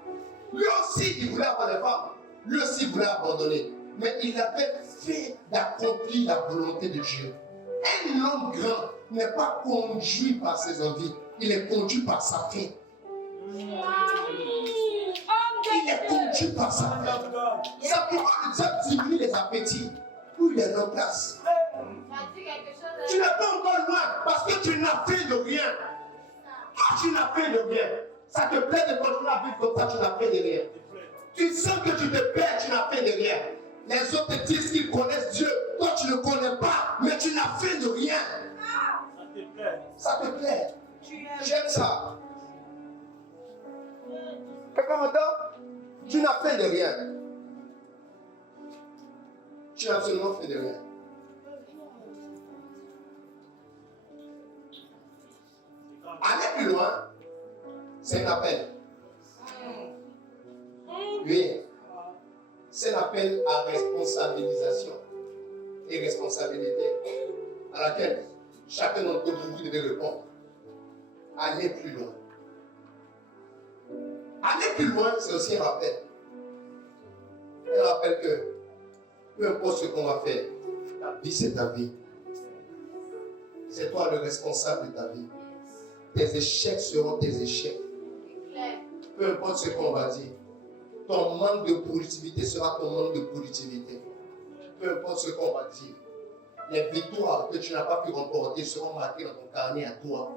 Lui aussi, il voulait avoir des femmes. Lui aussi, il voulait abandonner. Mais il avait fait d'accomplir la volonté de Dieu. Un homme grand n'est pas conduit par ses envies. Il est conduit par sa faim. Il est conduit par sa faim. Ça pourquoi le diable diminue les appétits ou il les remplace. Tu n'es pas encore loin parce que tu n'as fait de rien. Toi, tu n'as fait de rien. Ça te plaît de continuer à vivre comme ça, tu n'as fait de rien. Tu sens que tu te perds, tu n'as fait de rien. Les autres te disent qu'ils connaissent Dieu. Toi, tu ne connais pas, mais tu n'as fait de rien. Ça te plaît. J'aime ça. Quelqu'un m'entend? Tu n'as fait de rien. Tu n'as absolument fait de rien. Aller plus loin, c'est un appel. Oui. C'est un appel à responsabilisation et responsabilité à laquelle chacun d'entre vous devez répondre. Aller plus loin. Aller plus loin, c'est aussi un rappel. Un rappel que peu importe ce qu'on va faire, ta vie c'est ta vie. C'est toi le responsable de ta vie. Tes échecs seront tes échecs. Peu importe ce qu'on va dire. Ton manque de productivité sera ton manque de productivité. Peu importe ce qu'on va dire. Les victoires que tu n'as pas pu remporter seront marquées dans ton carnet à toi,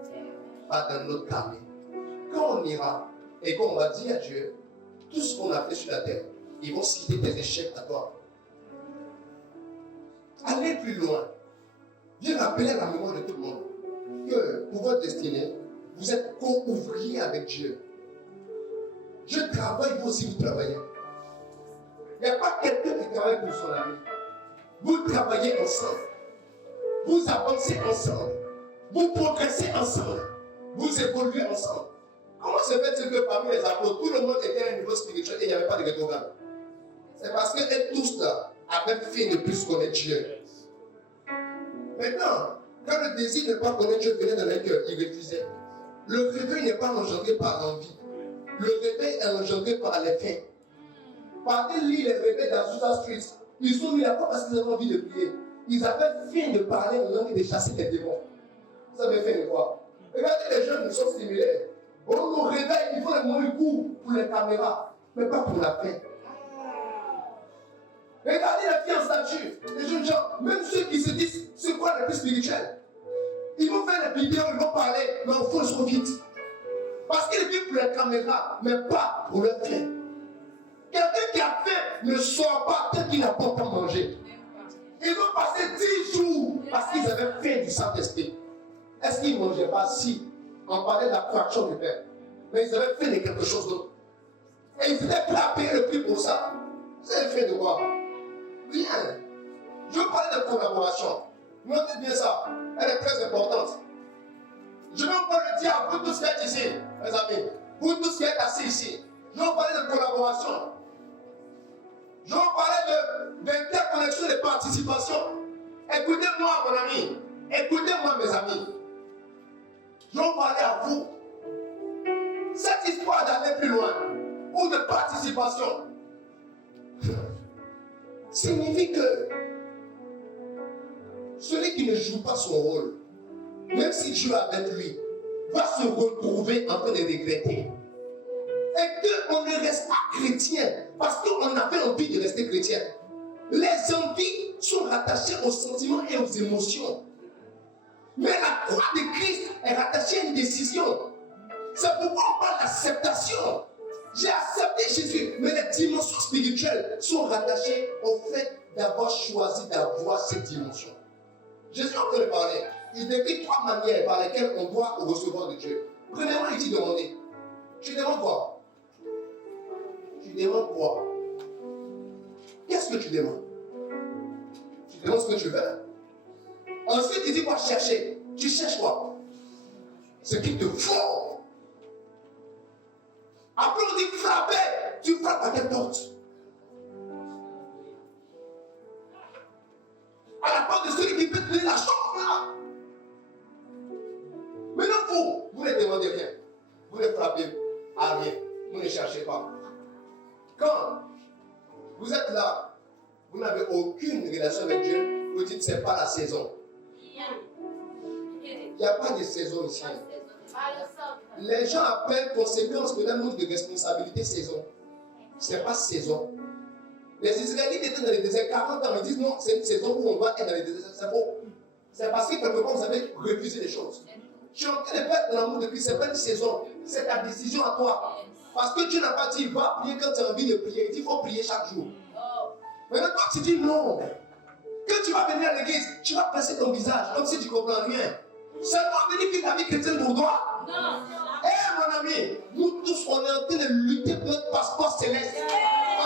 pas dans notre carnet. Quand on ira et qu'on va dire à Dieu tout ce qu'on a fait sur la terre, ils vont citer tes échecs à toi. Allez plus loin. Viens rappeler à la mémoire de tout le monde que pour votre destinée, vous êtes co-ouvriers avec Dieu. Je travaille, vous aussi vous travaillez. Il n'y a pas quelqu'un qui travaille pour son ami. Vous travaillez ensemble. Vous avancez ensemble. Vous progressez ensemble. Vous évoluez ensemble. Comment se fait-il que parmi les apôtres, tout le monde était à un niveau spirituel et il n'y avait pas de rétrograde? C'est parce qu'eux tous là avaient fait de plus connaître Dieu. Maintenant, quand le désir de ne pas connaître Dieu venait dans leur cœur, ils refusaient. Le réveil n'est pas engendré par l'envie. Le réveil est engendré par les faits. Partez lire les réveils d'Azusa Street. Ils sont mis là-bas parce qu'ils avaient envie de prier. Ils avaient faim de parler en langue et de chasser les démons. Vous avez fait de quoi? Regardez les jeunes, ils sont similaires. On nous réveille, il faut les moyens courts pour les caméras, mais pas pour la paix. Regardez les filles en statue, les jeunes gens, même ceux qui se disent c'est quoi le plus spirituel. Ils vont faire des vidéos, ils vont parler, mais au fond ils sont vides. Parce qu'ils vivent pour les caméras, mais pas pour leur faim. Quelqu'un qui a faim ne sort pas tant qu'il n'a pas encore mangé. Ils ont passé 10 jours parce qu'ils avaient faim du Saint-Esprit. Est-ce qu'ils ne mangeaient pas? Si. On parlait de la fraction du pain. Mais ils avaient fait de quelque chose d'autre. Et ils étaient prêts à payer le prix pour ça. Vous avez fait de quoi? Rien. Je veux parler de collaboration. Notez bien ça. Elle est très importante. Je vais encore le dire à vous tous qui êtes ici, mes amis. Vous tous qui êtes assis ici. Je vais parler de collaboration. Je vais parler d'interconnexion et de participation. Écoutez-moi, mon ami. Écoutez-moi, mes amis. Je vais parler à vous. Cette histoire d'aller plus loin ou de participation signifie que celui qui ne joue pas son rôle, même si Dieu est avec lui, va se retrouver en train de regretter. Et qu'on ne reste pas chrétien parce qu'on avait envie de rester chrétien. Les envies sont rattachées aux sentiments et aux émotions. Mais la croix de Christ est rattachée à une décision. C'est pourquoi on parle d'acceptation. J'ai accepté Jésus, mais les dimensions spirituelles sont rattachées au fait d'avoir choisi d'avoir cette dimension. Jésus est en train de parler. Il décrit 3 manières par lesquelles on doit recevoir de Dieu. Premièrement, il dit demander. Tu demandes quoi? Tu demandes quoi? Qu'est-ce que tu demandes? Tu demandes ce que tu veux. Ensuite, il dit quoi? Chercher. Tu cherches quoi? Ce qu'il te faut. Après, on dit frapper. Tu frappes à quelle porte? À la porte de celui qui peut te donner la chance là. Maintenant, vous ne demandez rien. Vous ne frappez à rien. Vous ne cherchez pas. Quand vous êtes là, vous n'avez aucune relation avec Dieu, vous dites c'est pas la saison. Il n'y a pas de saison ici. Les gens appellent conséquence de l'amour de responsabilité saison. Ce n'est pas saison. Les Israélites étaient dans les déserts 40 ans, ils disent non, c'est une saison où on doit être dans les déserts. C'est faux. C'est parce que quelque part vous avez refusé les choses. Tu es en train de perdre l'amour de Christ, ce n'est pas une saison, c'est ta décision à toi. Parce que Dieu n'a pas dit va prier quand tu as envie de prier, il dit il faut prier chaque jour. Maintenant toi tu dis non. Quand tu vas venir à l'église, tu vas passer ton visage comme si tu ne comprends rien. Seulement venir vivre la vie chrétienne pour toi? Non. Mon ami, nous tous on est en train de lutter pour notre passeport céleste.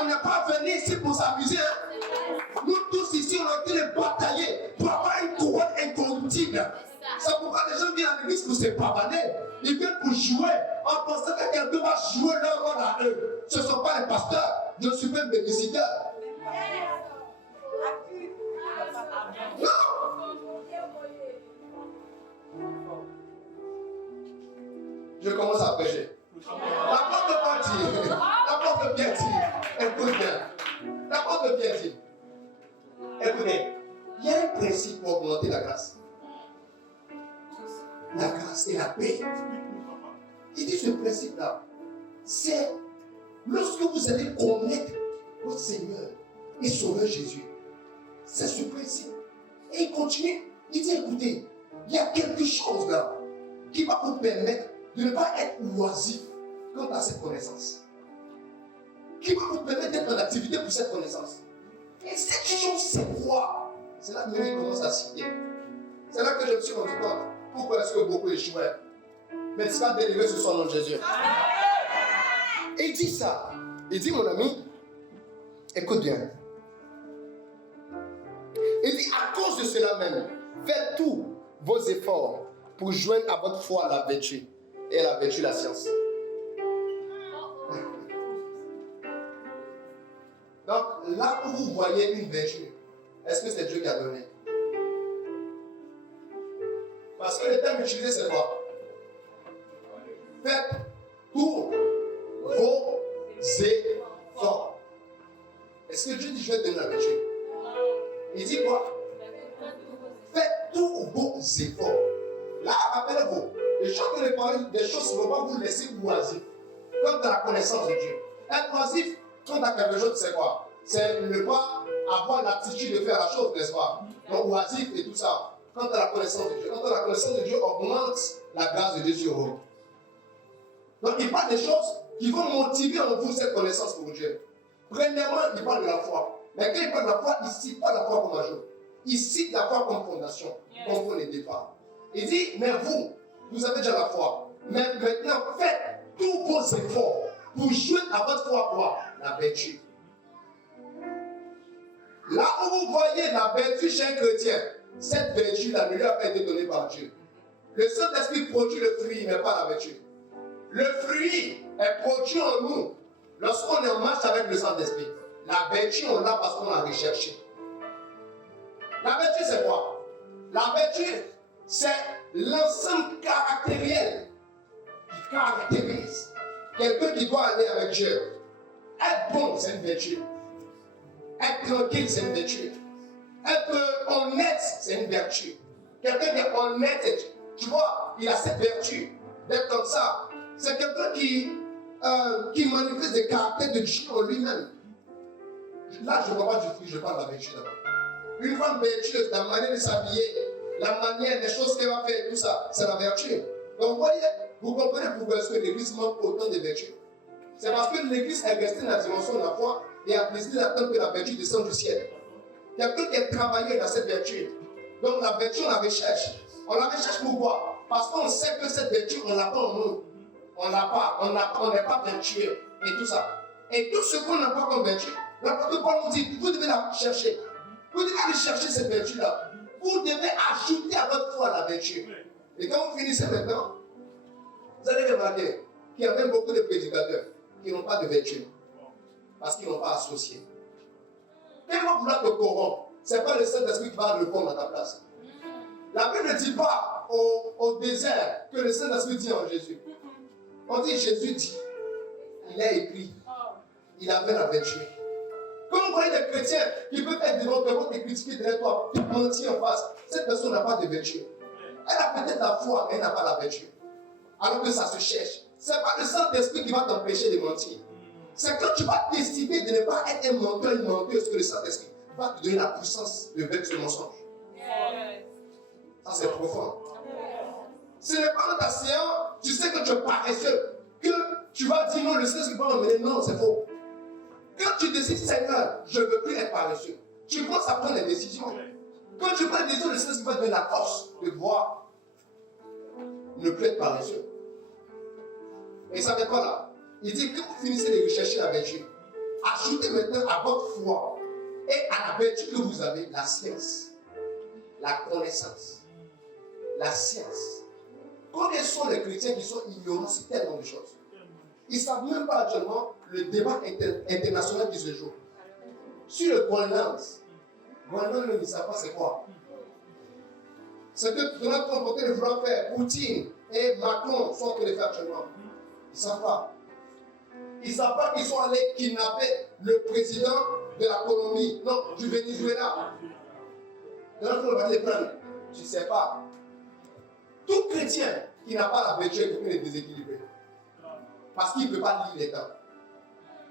On n'est pas venu ici pour s'amuser. Hein? Nous tous ici, on est en train de batailler pour avoir une couronne incorruptible. C'est pourquoi les gens viennent à l'église pour se pavaner. Ils viennent pour jouer en pensant que quelqu'un va jouer leur rôle à eux. Ce ne sont pas les pasteurs. Je suis même bénéficiaire. Non. Je commence à prêcher. L'apôtre Paul dit, l'apôtre Pierre dit, écoute bien. L'apôtre Pierre dit, écoutez, il y a un principe pour augmenter la grâce. La grâce et la paix. Il dit ce principe-là, c'est lorsque vous allez connaître votre Seigneur et Sauveur Jésus. C'est ce principe. Et il continue, il dit écoutez, il y a quelque chose là qui va vous permettre de ne pas être oisif quant à cette connaissance. Qui va vous permettre d'être en activité pour cette connaissance. Et cette chose, c'est quoi? C'est là que Mary commence à citer. C'est là que je me suis rendu compte. Pourquoi est-ce que beaucoup échouaient? Mais tu vas délivrer ce soir au nom de Jésus. Et il dit ça. Il dit, mon ami, écoute bien. Il dit, à cause de cela même, faites tous vos efforts pour joindre à votre foi la vertu. Et la vertu, la science. Donc, là où vous voyez une vertu, est-ce que c'est Dieu qui a donné? Parce que le terme utilisé, c'est quoi? Faites tous vos efforts. Est-ce que Dieu dit je vais te donner la vertu? Il dit quoi? Faites tous vos efforts. Là, rappelez-vous, les gens qui ne parlent des choses ne vont pas vous laisser oisif. Comme dans la connaissance de Dieu. Être oisif, quand tu as quelque chose, c'est quoi? C'est ne pas avoir l'attitude de faire la chose, n'est-ce pas? Donc, oisif et tout ça. Quant à la connaissance de Dieu. Quand la connaissance de Dieu augmente la grâce de Dieu sur vous. Donc il parle des choses qui vont motiver en vous cette connaissance pour Dieu. Premièrement, il parle de la foi. Mais quand il parle de la foi, il ne cite pas la foi comme ajout. Il cite la foi comme fondation, comme point de départ. Il dit, mais vous avez déjà la foi. Mais maintenant, faites tous vos efforts pour joindre à votre foi quoi? La vertu. Là où vous voyez la vertu chez un chrétien, cette vertu-là ne lui a pas été donnée par Dieu. Le Saint-Esprit produit le fruit, mais pas la vertu. Le fruit est produit en nous lorsqu'on est en marche avec le Saint-Esprit. La vertu, on l'a parce qu'on l'a recherché. La vertu, c'est quoi? La vertu, c'est l'ensemble caractériel qui caractérise quelqu'un qui doit aller avec Dieu. Être bon, c'est une vertu. Être tranquille, c'est une vertu. Être honnête, c'est une vertu. Quelqu'un qui est honnête, tu vois, il a cette vertu d'être comme ça. C'est quelqu'un qui manifeste des caractères de Dieu en lui-même. Là, je ne vois pas du fruit, je parle de la vertu d'abord. Une femme vertueuse, la manière de s'habiller, la manière, les choses qu'elle va faire, tout ça, c'est la vertu. Donc, vous voyez, vous comprenez pourquoi est-ce que l'Église manque autant de vertus. C'est parce que l'Église est restée dans la dimension de la foi et a décidé d'attendre que la vertu descende du ciel. Quelqu'un qui a travaillé dans cette vertu. Donc la vertu, on la recherche. On la recherche pourquoi? Parce qu'on sait que cette vertu, on l'a pas en nous. On l'a pas. On n'est pas vertueux. Et tout ça. Et tout ce qu'on n'a pas comme vertu, l'apôtre Paul nous dit, vous devez la chercher. Vous devez aller chercher cette vertu-là. Vous devez ajouter à votre foi la vertu. Et quand vous finissez maintenant, vous allez remarquer qu'il y a même beaucoup de prédicateurs qui n'ont pas de vertu. Parce qu'ils n'ont pas associé. Quel va vouloir te corrompre? Ce n'est pas le Saint-Esprit qui va répondre à ta place. La Bible ne dit pas au désert que le Saint-Esprit dit en Jésus. On dit Jésus dit. Il est écrit. Il avait la vertu. Quand vous voyez des chrétiens qui peuvent être devant toi et critiquer derrière toi, qui mentir en face, cette personne n'a pas de vertu. Elle a peut-être la foi, mais elle n'a pas la vertu. Alors que ça se cherche. Ce n'est pas le Saint-Esprit qui va t'empêcher de mentir. C'est quand tu vas décider de ne pas être un menteur, une menteuse, que le Saint-Esprit va te donner la puissance de vaincre ce mensonge. Ça, c'est profond. Ce n'est pas dans ta séance, tu sais que tu es paresseux, que tu vas dire non, le Saint-Esprit va m'emmener. Non, c'est faux. Quand tu décides, Seigneur, je ne veux plus être paresseux, tu commences à prendre des décisions. Quand tu prends des décisions, le Saint-Esprit va te donner la force de pouvoir ne plus être paresseux. Et ça fait quoi là? Il dit que vous finissez de rechercher la vertu, ajoutez maintenant à votre foi et à la vertu que vous avez la science, la connaissance, la science. Combien sont les chrétiens qui sont ignorants sur tellement de choses? Ils ne savent même pas actuellement le débat international qui se joue. Sur le Groenland, ils ne savent pas c'est quoi. Ce que Donald Trump est en train de vouloir faire, Poutine et Macron sont en train de faire actuellement. Ils ne savent pas. Ils ne savent pas qu'ils sont allés kidnapper le président de la Colombie, non, du Venezuela. Donald Trump va les prendre. Tu ne sais pas. Tout chrétien qui n'a pas la vertu est quelqu'un de déséquilibré. Parce qu'il ne peut pas lire les temps.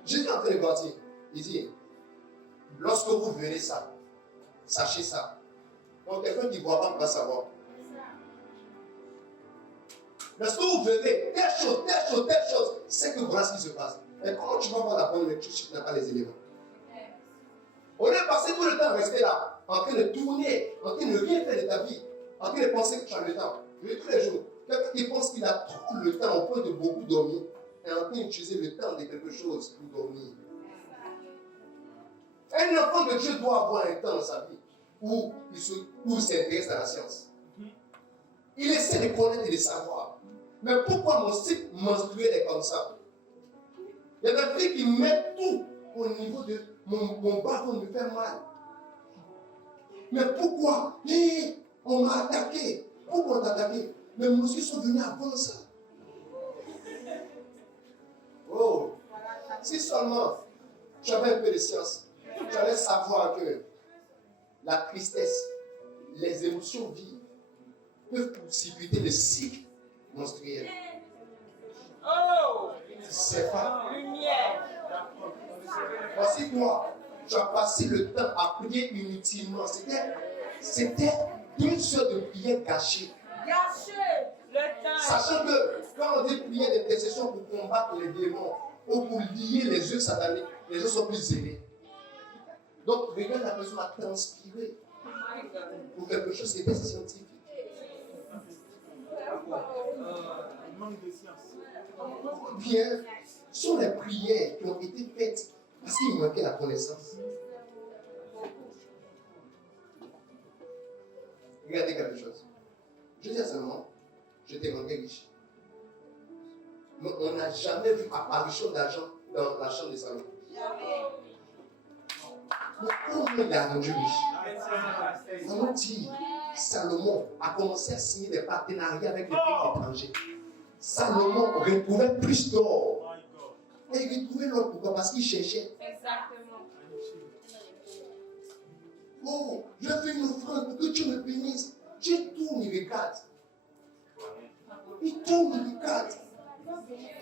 Jésus est en train de partir. Il dit, lorsque vous verrez ça, sachez ça. Donc quelqu'un qui ne voit pas ne va savoir. Lorsque vous verrez telle chose, c'est que voilà ce qui se passe. Et comment tu vas avoir la bonne lecture si tu n'as pas les éléments? On est passé tout le temps à rester là, en train de tourner, en train de rien faire de ta vie, en train de penser que tu as le temps. Tous les jours, quelqu'un qui pense qu'il a trop le temps au point de beaucoup dormir, est en train d'utiliser le temps de quelque chose pour dormir. Un enfant de Dieu doit avoir un temps dans sa vie où il s'intéresse à la science. Il essaie de connaître et de savoir. Mais pourquoi mon cycle menstruel est comme ça? Il y a des filles qui mettent tout au niveau de mon bas me fait mal. Mais pourquoi? On m'a attaqué. Pourquoi on t'a attaqué? Mais mes messieurs sont venus avant ça. Oh, si seulement tu avais un peu de science, tu allais savoir que la tristesse, les émotions vives peuvent précipiter le cycle menstruel. Oh! C'est pas. Lumière! Voici toi, tu as passé le temps à prier inutilement. C'était 2 heures de prière gâchée. Gâché! Le temps! Sachant que quand on dit prière d'intercession pour combattre les démons ou pour lier les yeux sataniques, les gens sont plus zélés. Donc, regarde la personne a transpiré pour quelque chose qui était scientifique. Il manque de science. Bien, ce sont les prières qui ont été faites parce qu'il manquait la connaissance. Regardez quelque chose. Je dis à ce moment, je t'ai manqué riche. Mais on n'a jamais vu apparition d'argent dans la chambre de Salomon. Mais comment il a rendu riche? On dit, Salomon a commencé à signer des partenariats avec les pays étrangers. Salomon retrouvait plus d'or. Et il retrouvait l'or pourquoi? Parce qu'il cherchait. Exactement. Oh, je fais une offrande pour que tu me bénisses. Dieu tourne, il regarde. Il tourne, il regarde.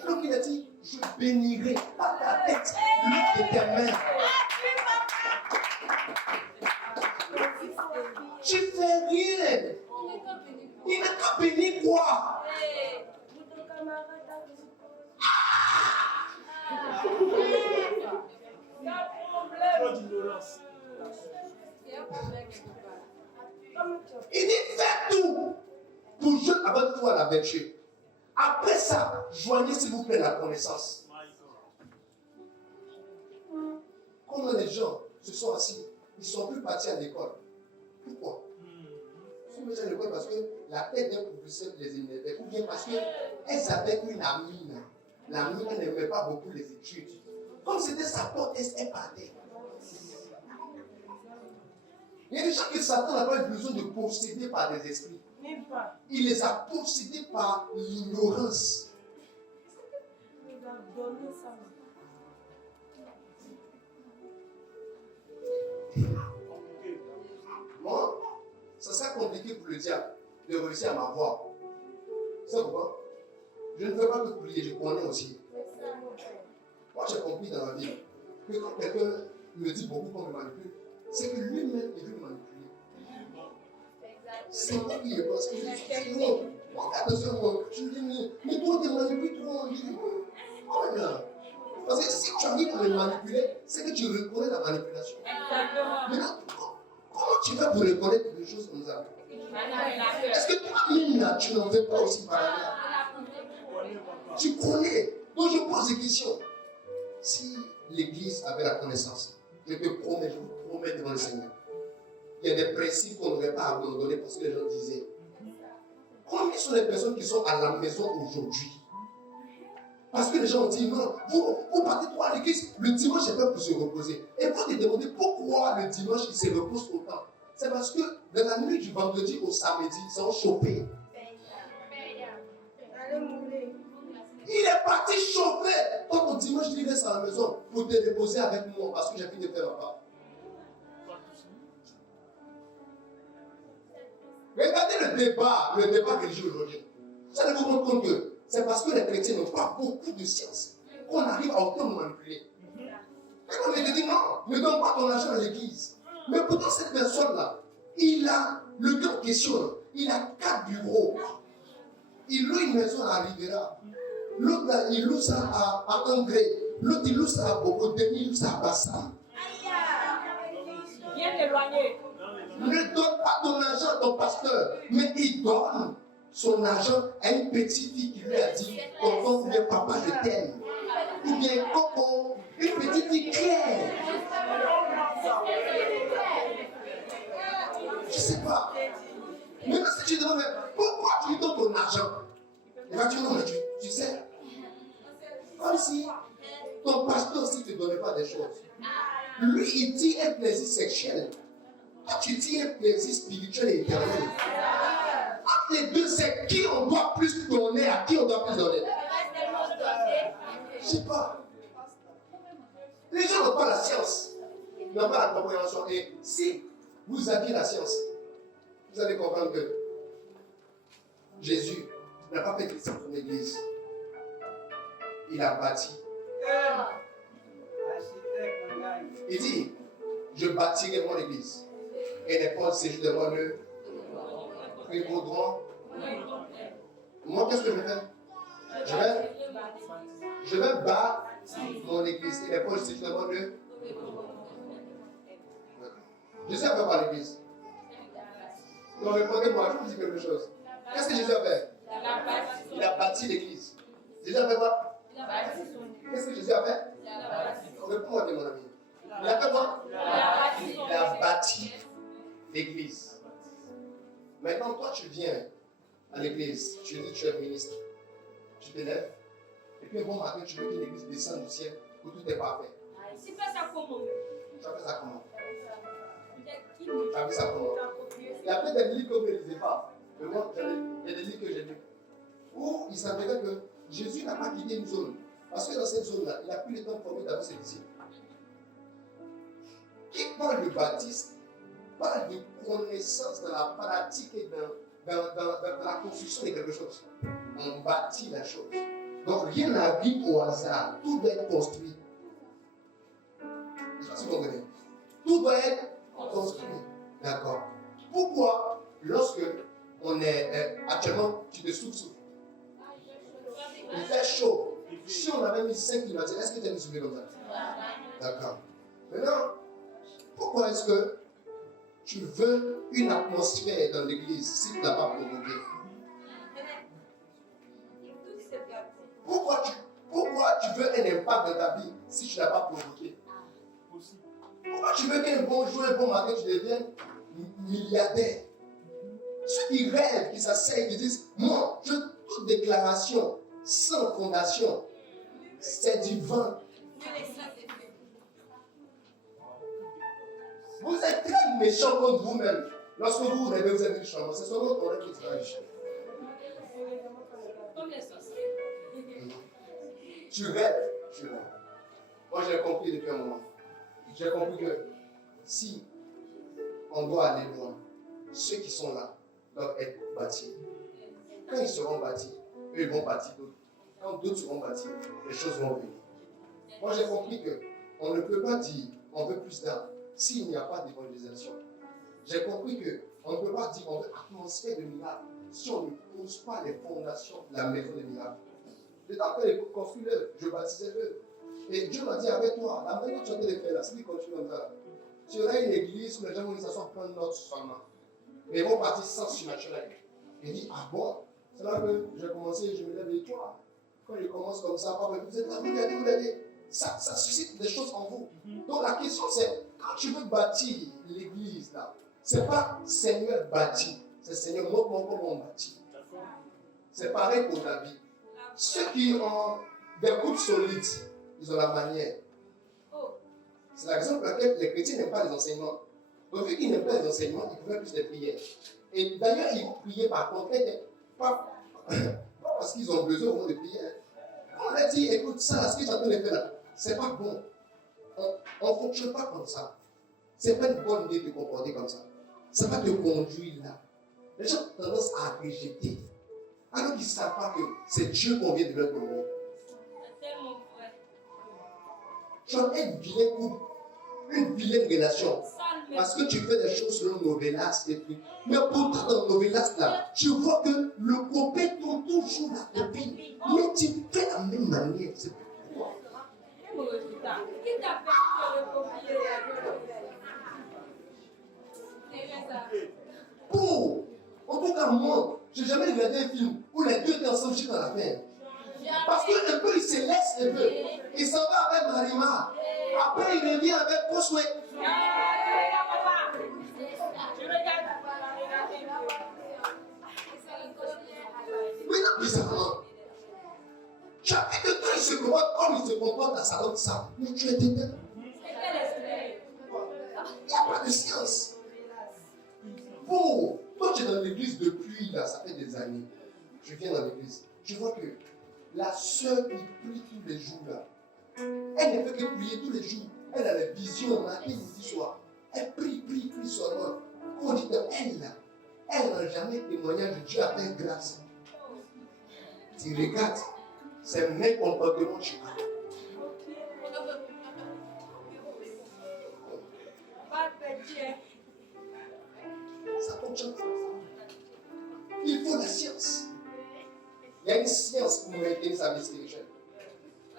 Donc il a dit, je bénirai pas ta tête, l'œuvre de tes mains. Tu fais rien. Il n'a qu'à bénir quoi? avant de voir la vertu. Après ça, joignez s'il vous plaît la connaissance. Comment les gens se sont assis, ils ne sont plus partis à l'école. Pourquoi? Ils sont partis à l'école parce que la tête d'un professeur les énervait, ou bien parce qu'elles avaient une amie. L'amie, elle n'aimait pas beaucoup les études. Comme c'était sa porte, elle partait. Il y a des gens qui Satan n'a pas eu besoin de posséder par des esprits. Même pas. Il les a possédés par l'ignorance. Il a donné ça. Moi, ça sera compliqué pour le diable de réussir à m'avoir. C'est pourquoi? Je ne fais pas que prier, je connais aussi. Moi, j'ai compris dans la vie que quand quelqu'un me dit beaucoup qu'on me manipule, c'est que lui-même, il veut me manipuler. C'est moi qui le pense. Je dis, non, attention, moi. Je me dis, mais toi, tu manipules trop. Je dis, oh non. Parce que si tu arrives à me manipuler, c'est que tu reconnais la manipulation. Maintenant, comment tu vas pour reconnaître des choses comme ça? Est-ce que toi-même, là, tu n'en fais pas aussi par là? Tu connais. Donc, je pose des questions. Si l'Église avait la connaissance, je te promets, je vous promets devant le Seigneur, il y a des principes qu'on n'aurait pas abandonnés parce que les gens disaient. Combien sont les personnes qui sont à la maison aujourd'hui? Parce que les gens ont dit non, vous partez trop à l'église, le dimanche c'est pas pour se reposer. Et vous te demandez pourquoi le dimanche il se repose autant. C'est parce que dans la nuit du vendredi au samedi, ils sont chauffés. Il est parti chauffer. Donc au dimanche, il reste à la maison pour te reposer avec moi parce que j'ai fini de faire ma part. Regardez le débat religieux aujourd'hui. Vous allez vous rendre compte que c'est parce que les chrétiens n'ont pas beaucoup de science qu'on arrive à autant nous manipuler. Et on te dit non, ne donne pas ton argent à l'église. Mais pourtant, cette personne-là, il a le gars en question, il a 4 bureaux. Il loue une maison à Rivera. L'autre, là, il loue ça à André. L'autre, il loue ça à Bobodemi, il loue ça à Bassa. Bien éloigné. Ne donne pas ton argent à ton pasteur, mais il donne son argent à une petite fille qui lui a dit enfant ou bien papa je t'aime. Ou bien coco, une petite fille claire. Je ne sais pas. Maintenant, si tu demandes, mais pourquoi tu lui donnes ton argent? Il va dire non, mais tu sais. Comme si ton pasteur aussi ne te donnait pas des choses. Lui, il dit un plaisir sexuel. Toi, tu dis un plaisir spirituel et éternel. Entre les deux, c'est qui on doit plus donner, à qui on doit plus donner. Je ne sais pas. Les gens n'ont pas la science. Ils n'ont pas la compréhension. Et si vous aviez la science, vous allez comprendre que Jésus n'a pas fait Christ son église. Il a bâti. Il dit, je bâtirai mon église. Et les portes séjour de moi le prévaudront. Moi, qu'est-ce que je vais faire? Je vais bâtir mon église. Et les portes séjour de moi le. Jésus a fait par l'église. Non, répondez-moi, je vous dis quelque chose. Qu'est-ce que Jésus a fait? Il a bâti l'église. Jésus a fait quoi? Qu'est-ce que Jésus a fait? Réponds-moi, mon ami. Il a fait quoi? Il a bâti l'église. Maintenant, toi, tu viens à l'église, tu dis que tu es ministre, tu te lèves, et puis un bon matin, tu veux que l'église descende du ciel, où tout est parfait. Tu fais ça comment? Tu as fait ça comment? Tu as fait ça comment? Il y a peut-être des livres que vous ne lisez pas. Mais moi, il y a des livres que j'ai lus. Où il s'avérait que Jésus n'a pas quitté une zone. Parce que dans cette zone-là, il a pris le temps de former d'abord ses disciples. Qui parle de baptiste, parle de connaissance dans la pratique et dans la construction de quelque chose. On bâtit la chose. Donc rien n'arrive au hasard. Tout doit être construit. Je ne sais pas si vous comprenez. Tout doit être construit. D'accord. Pourquoi, lorsque on est actuellement, tu te souffles, il fait chaud. Si on avait mis 5 climatiques, est-ce que tu as mis souffler comme ça? D'accord. Maintenant, pourquoi est-ce que tu veux une atmosphère dans l'église si tu n'as pas provoqué? d'impact dans ta vie si tu ne l'as pas provoqué? Pourquoi tu veux qu'un bon jour, un bon matin, tu deviennes milliardaire? Ceux qui rêvent, qui s'asseyent, qui disent, moi, toute déclaration sans fondation, c'est du vent. Vous êtes très méchant contre vous-même. Lorsque vous rêvez, vous êtes méchant. C'est seulement ton rêve qui sera riche. Comme les sorciers. Tu rêves. Moi, j'ai compris depuis un moment. J'ai compris que si on doit aller loin, ceux qui sont là doivent être bâtis. Quand ils seront bâtis, eux, ils vont bâtir d'autres. Quand d'autres seront bâtis, les choses vont venir. Moi, j'ai compris qu'on ne peut pas dire on veut plus d'âmes s'il n'y a pas d'évangélisation. J'ai compris qu'on ne peut pas dire on veut atmosphère de miracles si on ne pose pas les fondations de la maison des miracles. J'étais en train de construire l'œuvre, je bâtissais l'œuvre. Et Dieu m'a dit avec toi, la manière que tu es en train de faire là, si tu continues comme ça, tu auras une église où les gens vont s'asseoir prendre notes seulement. Mais ils vont partir sans surnaturel. Il dit, ah bon? C'est là que j'ai commencé, je me lève et toi. Quand je commence comme ça, vous êtes là, vous l'avez. Ça suscite des choses en vous. Donc la question c'est, quand tu veux bâtir l'église là, c'est pas Seigneur bâti, c'est Seigneur, montre-moi comment on bâtit. C'est pareil pour la vie. Ceux qui ont des groupes solides, ils ont la manière. C'est la raison pour laquelle les chrétiens n'aiment pas les enseignements. Donc vu qu'ils n'aiment pas les enseignements, ils pouvaient plus les prières. Et d'ailleurs, ils vont prier par contrainte, pas parce qu'ils ont besoin de prier. On leur dit, écoute, ça, ce que tu es en train de faire là, c'est pas bon. On ne fonctionne pas comme ça. C'est pas une bonne idée de te comporter comme ça. Ça va te conduire là. Les gens ont tendance à rejeter. Alors qu'ils ne savent pas que c'est Dieu qu'on vient de leur donner. C'est tellement vrai. Tu as un vilain couple, une vilaine relation. Parce que tu fais des choses selon Novelas et tout. Mais pourtant, dans Novelas là, tu vois que le copain tourne toujours la copine. Mais tu fais la même manière. C'est pourquoi. Qui t'a fait le copier? Pour, en tout cas, moi, je n'ai jamais regardé un film où les deux étaient ensemble jusqu'à la fin. Parce qu'un peu, il se laisse un peu. Il s'en va avec Marima. Après, il revient avec Bosway. Maintenant, bizarrement, tu as vu que quand il se comporte comme il se comporte dans sa autre salle, mais tu es dedans. Il n'y a pas de science. Bon, toi tu es dans l'église depuis, là, ça fait des années. Je viens dans l'église. Je vois que la sœur qui prie tous les jours, là, elle ne fait que prier tous les jours. Elle a les visions matin, midi, soir. Elle prie seulement. Quand on dit qu'elle, là, elle n'a jamais témoigné de Dieu à faire grâce. Tu regardes, c'est le même comportement chez toi. Ça fonctionne comme ça. Il faut la science. Il y a une science pour maintenir sa vie spirituelle.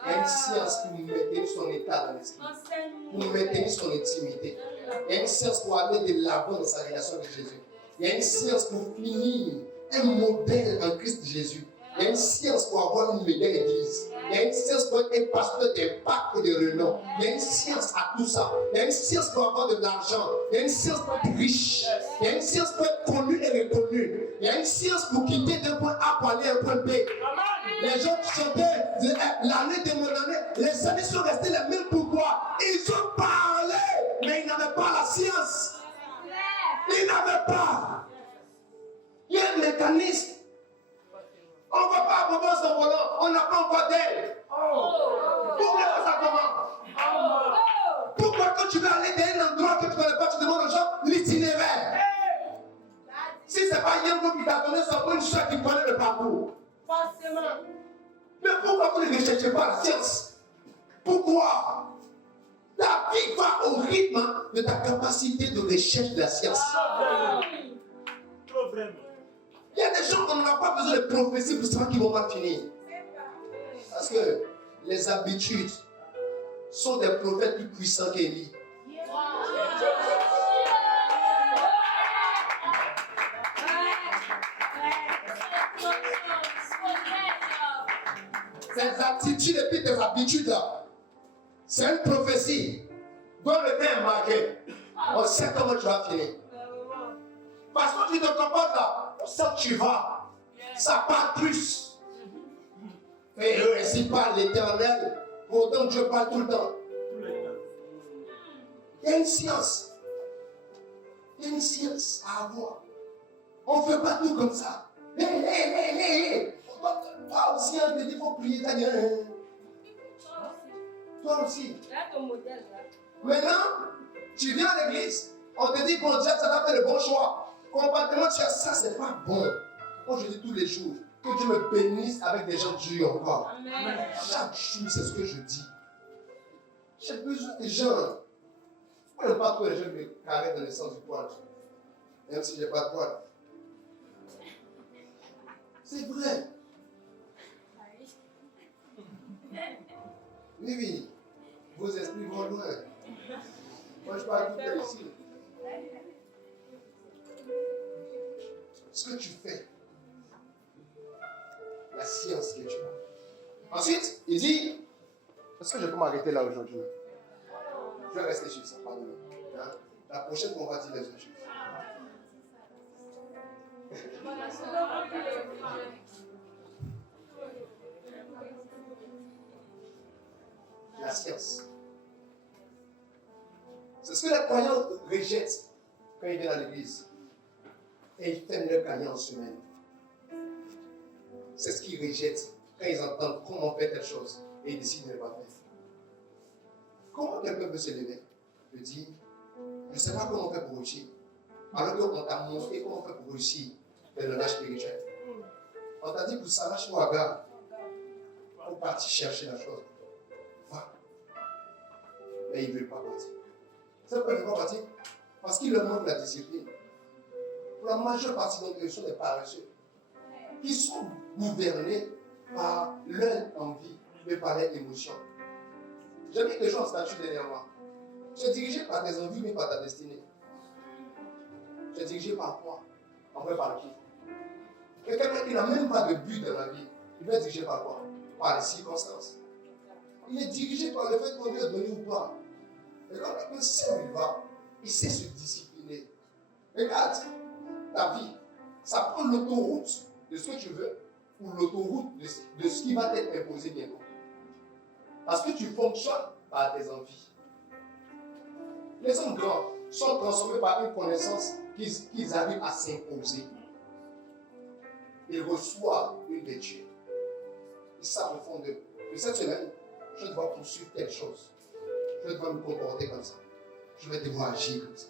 Il y a une science pour maintenir son état dans l'esprit. Pour maintenir son intimité. Il y a une science pour aller de l'avant dans sa relation avec Jésus. Il y a une science pour finir un modèle en Christ Jésus. Il y a une science pour avoir une meilleure église. Il y a une science pour être un pasteur d'impact et de renom. Il y a une science à tout ça. Il y a une science pour avoir de l'argent. Il y a une science pour être riche. Il y a une science pour être connu et reconnu. Il y a une science pour quitter d'un point A pour aller à un point B. Les gens qui chantaient l'année de mon année, les années sont restées les mêmes. Pourquoi? Ils ont parlé, mais ils n'avaient pas la science. Ils n'avaient pas. Il y a un mécanisme. On ne va pas à son volant, on n'a pas encore d'aile. Pourquoi ça commence? Pourquoi quand tu veux aller dans un endroit que tu ne connais pas, tu demandes aux gens l'itinéraire? Si ce n'est pas Yango qui t'a donné son point, tu sais qui connaît le parcours. Forcément. Mais pourquoi vous ne recherchez pas la science? Pourquoi? Ta vie va au rythme de ta capacité de recherche de la science. Il y a des gens qu'on n'a pas besoin de prophéties pour savoir qu'ils vont mal finir. Parce que les habitudes sont des prophètes plus puissants qu'Élie. Tes attitudes et puis tes habitudes là, C'est une prophétie dont le temps est marqué. On sait comment tu vas finir. Parce que tu te comportes là, on sait que tu vas. Ça part plus. Et eux, ainsi parle l'Éternel. Pourtant, Dieu parle tout le temps. Il y a une science. Il y a une science à avoir. On ne fait pas tout comme ça. Hé. Toi aussi, on te dit qu'il faut prier. Toi aussi. Là, ton modèle, là. Maintenant, tu viens à l'église. On te dit, bon Dieu, ça va faire le bon choix. Comportement, tu as ça, c'est pas bon. Moi, je dis tous les jours, que Dieu me bénisse avec des gens durs encore. Amen. Chaque jour, c'est ce que je dis. J'ai besoin des gens. Je n'aime pas trop les gens qui me caressent dans le sens du poil. Même si je n'ai pas de poil. C'est vrai. Oui. Vos esprits vont loin. Moi, je parle tout de ici. Ce que tu fais, la science que tu as. Ensuite, il dit, est-ce que je peux m'arrêter là aujourd'hui? Je vais rester sur ça, pardon. Hein? La prochaine, on va dire les autres choses. La science. C'est ce que les croyants rejettent quand ils viennent à l'église. Et ils ferment leur cahier en semaine. C'est ce qu'ils rejettent quand ils entendent comment faire telle chose et ils décident de ne pas faire. Comment quelqu'un peut se lever et dire, je ne sais pas comment faire pour réussir, alors qu'on t'a montré comment faire pour réussir dans le langage spirituel. On t'a dit pour ça, lâche-moi à gare. Pour partir chercher la chose. Va. Mais ils ne veulent pas partir. C'est pourquoi ils ne veulent pas partir? Parce qu'il leur manque la discipline. Pour la majeure partie d'entre eux sont des paresseux qui sont gouvernés par leur envie et par leurs émotions. J'ai mis des gens en statut dernièrement. Tu es dirigé par tes envies, mais par ta destinée. Tu es dirigé par quoi? En vrai, par qui? Quelqu'un qui n'a même pas de but dans la vie, il va être dirigé par quoi? Par les circonstances. Il est dirigé par le fait qu'on lui a donné ou pas. Et quand quelqu'un sait où il va, il sait se discipliner. Regarde, ta vie, ça prend l'autoroute de ce que tu veux ou l'autoroute de ce qui va t'être imposé bientôt. Parce que tu fonctionnes par tes envies. Les hommes grands sont transformés par une connaissance qu'ils arrivent à s'imposer. Ils reçoivent une lecture. Ils savent au fond d'eux que cette semaine, je dois poursuivre telle chose. Je dois me comporter comme ça. Je vais devoir agir comme ça.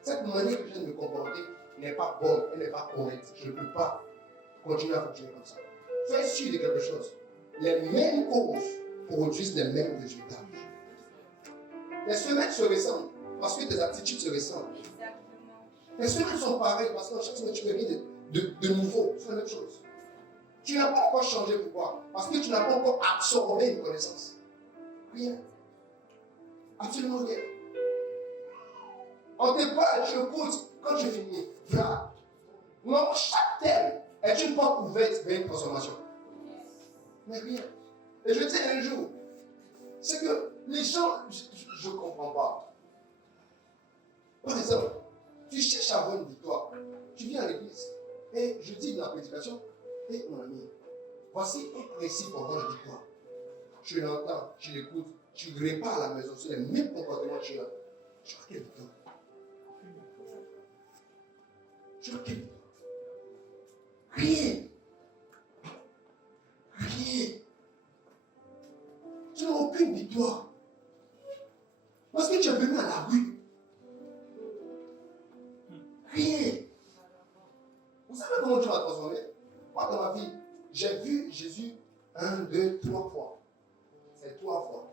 Cette manière que je viens de me comporter n'est pas bonne, elle n'est pas correcte. Je ne peux pas continuer à fonctionner comme ça. Sois sûr de quelque chose. Les mêmes causes produisent les mêmes résultats. Les semaines se ressemblent parce que tes attitudes se ressemblent. Les semaines sont pareilles parce que chaque semaine tu fais rien de nouveau. C'est la même chose. Tu n'as pas encore changé. Pourquoi? Parce que tu n'as pas encore absorbé une connaissance. Rien. Absolument rien. On te parle, je écoute, quand je finis, voilà. Non, chaque thème est une porte ouverte vers une transformation. Mais rien. Et je dis un jour, c'est que les gens, je ne comprends pas. Par exemple, tu cherches à avoir une victoire. Tu viens à l'église. Et je dis dans la prédication, et mon ami, voici un principe pour avoir une victoire. Tu l'entends, tu l'écoutes, tu répares à la maison, c'est le même comportement que tu as. Tu as quelle victoire? Tu as quelle victoire? Rien. Rien. Tu n'as aucune victoire. Parce que tu es venu à la rue. Rien. Vous savez comment Dieu m'a transformé? Moi, dans ma vie, j'ai vu Jésus 1, 2, 3 fois. C'est 3 fois.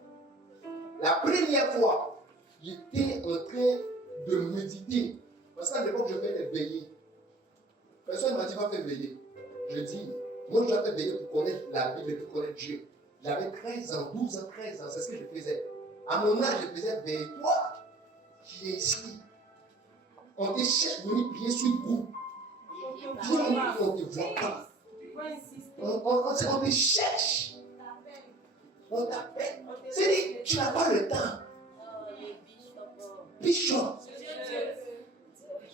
La première fois, j'étais en train de méditer. Parce qu'à l'époque, je faisais des veillées. Personne ne m'a dit, va faire veiller. Je dis, moi, je dois faire veiller pour connaître la Bible et pour connaître Dieu. J'avais 13 ans, 12 ans, 13 ans, c'est ce que je faisais. À mon âge, je faisais veille. Toi, qui es ici, on te cherche de venir prier sur le groupe. Viens, on ne te voit pas. On te cherche. On t'appelle. C'est-à-dire, tu n'as pas le temps. Bishop,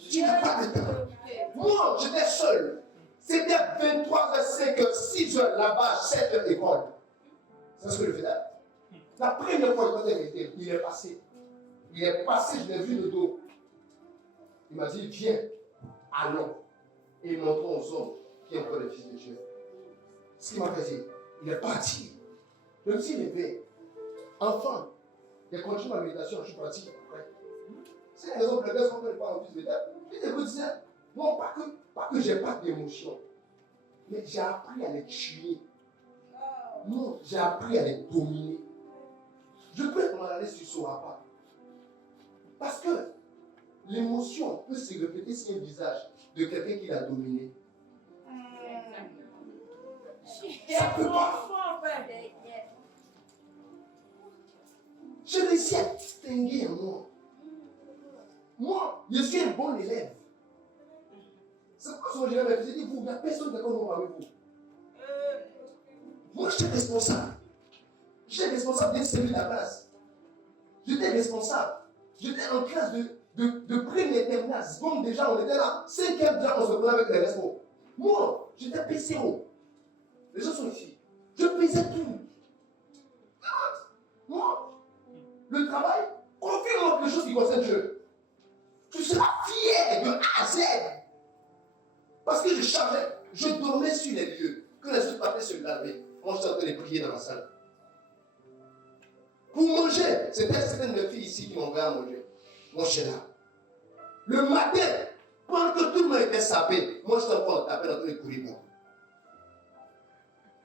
tu n'as pas le temps. Moi, j'étais seul. C'était 23h05, 6h là-bas, 7h école. C'est ce que je faisais. La première fois qu'il il est passé. Il est passé, je l'ai vu de dos. Il m'a dit, viens, allons. Et montrons aux hommes qui ont le Fils de Dieu. Ce qu'il m'a fait, il est parti. Je me suis levé. Enfant, j'ai continué ma méditation, je suis parti. C'est les autres personnes qui ne parlent pas en plus de tête. Je te disais, non, pas que j'ai pas d'émotion, mais j'ai appris à les tuer. Non, j'ai appris à les dominer. Je peux m'en aller sur ce pas. Parce que l'émotion peut se répéter sur un visage de quelqu'un qui l'a dominé. Ça peut pas. Je réussis à distinguer moi. Moi, je suis un bon élève. C'est pourquoi je me dit, vous, il n'y a personne qui est comme moi avec vous. Moi, je suis responsable. J'étais responsable d'être celui de la classe. J'étais responsable. J'étais en classe de première terminale. Bon, déjà, on était là. 5e, déjà, on se prenait avec les responsables. Moi, j'étais PCO. Les gens sont ici. Je faisais tout. Moi, le travail, confirme les choses qui concernent Dieu. Tu seras fier de A à Z. Parce que je chargeais, je dormais sur les lieux. Que les autres partaient se laver. Moi, j'étais en train de prier dans la salle. Pour manger, c'était certaines de mes filles ici qui m'ont envoyé à manger. Moi, j'étais là. Le matin, pendant que tout le monde était sapé, moi, j'étais encore tapé dans tous les courir.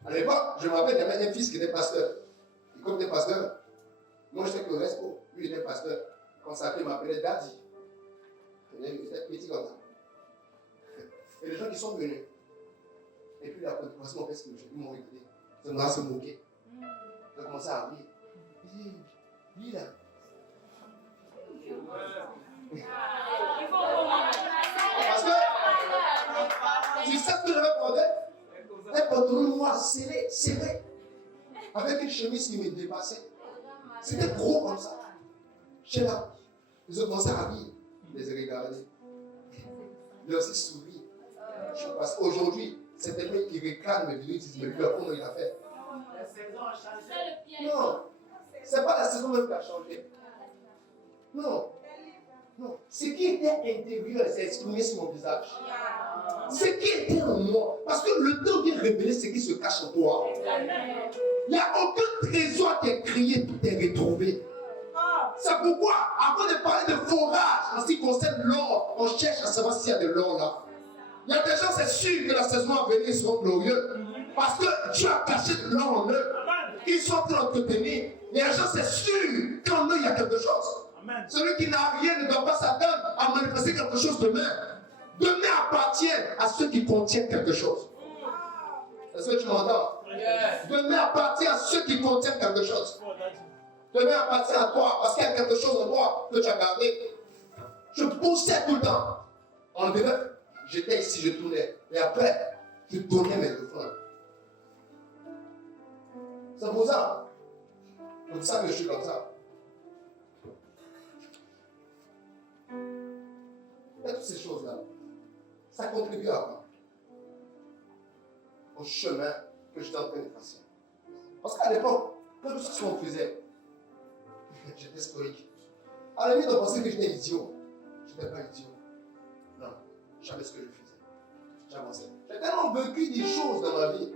À l'époque, je me rappelle, il y avait un fils qui était pasteur. Et comme il était pasteur, moi, j'étais que le respo. Lui, il était pasteur. Consacré, il m'appelait Daddy. Il était petit comme ça. Et les gens qui sont venus. Et puis, la continuation, en fait, ce que ils m'ont regardé. Ça m'a se moquer. J'ai commencé à rire. Il dit, lui là. Parce que, tu sais ce que j'avais porté? Un pantalon noir serré, avec une chemise qui me dépassait. C'était gros comme ça. J'étais là. Ils ont commencé à rire. Je les ai regardés. Ils ont aussi souri. Parce qu'aujourd'hui, c'est tellement qui réclame mes vidéos, ils disent, mais lui, comment il a fait? La saison a changé. Non, c'est pas la saison même qui a changé. Non. Non. Ce qui était intérieur, c'est exprimé sur mon visage. Ce qui était en moi. Parce que le temps vient révéler ce qui se cache en toi. Il n'y a aucun trésor qui est crié, tout est retrouvé. C'est pourquoi, avant de parler de forage, en ce qui concerne l'or, on cherche à savoir s'il y a de l'or là. Il y a des gens, c'est sûr que la saison à venir seront glorieux. Parce que Dieu a caché de l'or en eux. Ils sont en train d'entretenir. Les gens, c'est sûr qu'en eux, il y a quelque chose. Amen. Celui qui n'a rien ne doit pas s'attendre à manifester quelque chose demain. Demain appartient à ceux qui contiennent quelque chose. Est-ce que tu m'entends? Yes. Demain appartient à ceux qui contiennent quelque chose. Demain appartient à toi parce qu'il y a quelque chose en toi que tu as gardé. Je poussais tout le temps. En début, j'étais ici, je tournais. Et après, je donnais mes offrandes. C'est pour ça. C'est pour ça que je suis comme ça. Et toutes ces choses-là, ça contribue à quoi? Au chemin que j'étais en train de passer. Parce qu'à l'époque, quand tout ce qu'on faisait, j'étais stoïque. À la limite, on pensait que j'étais idiot. Je n'étais pas idiot. Non, je savais ce que je faisais. J'avançais. J'ai tellement vécu des choses dans ma vie.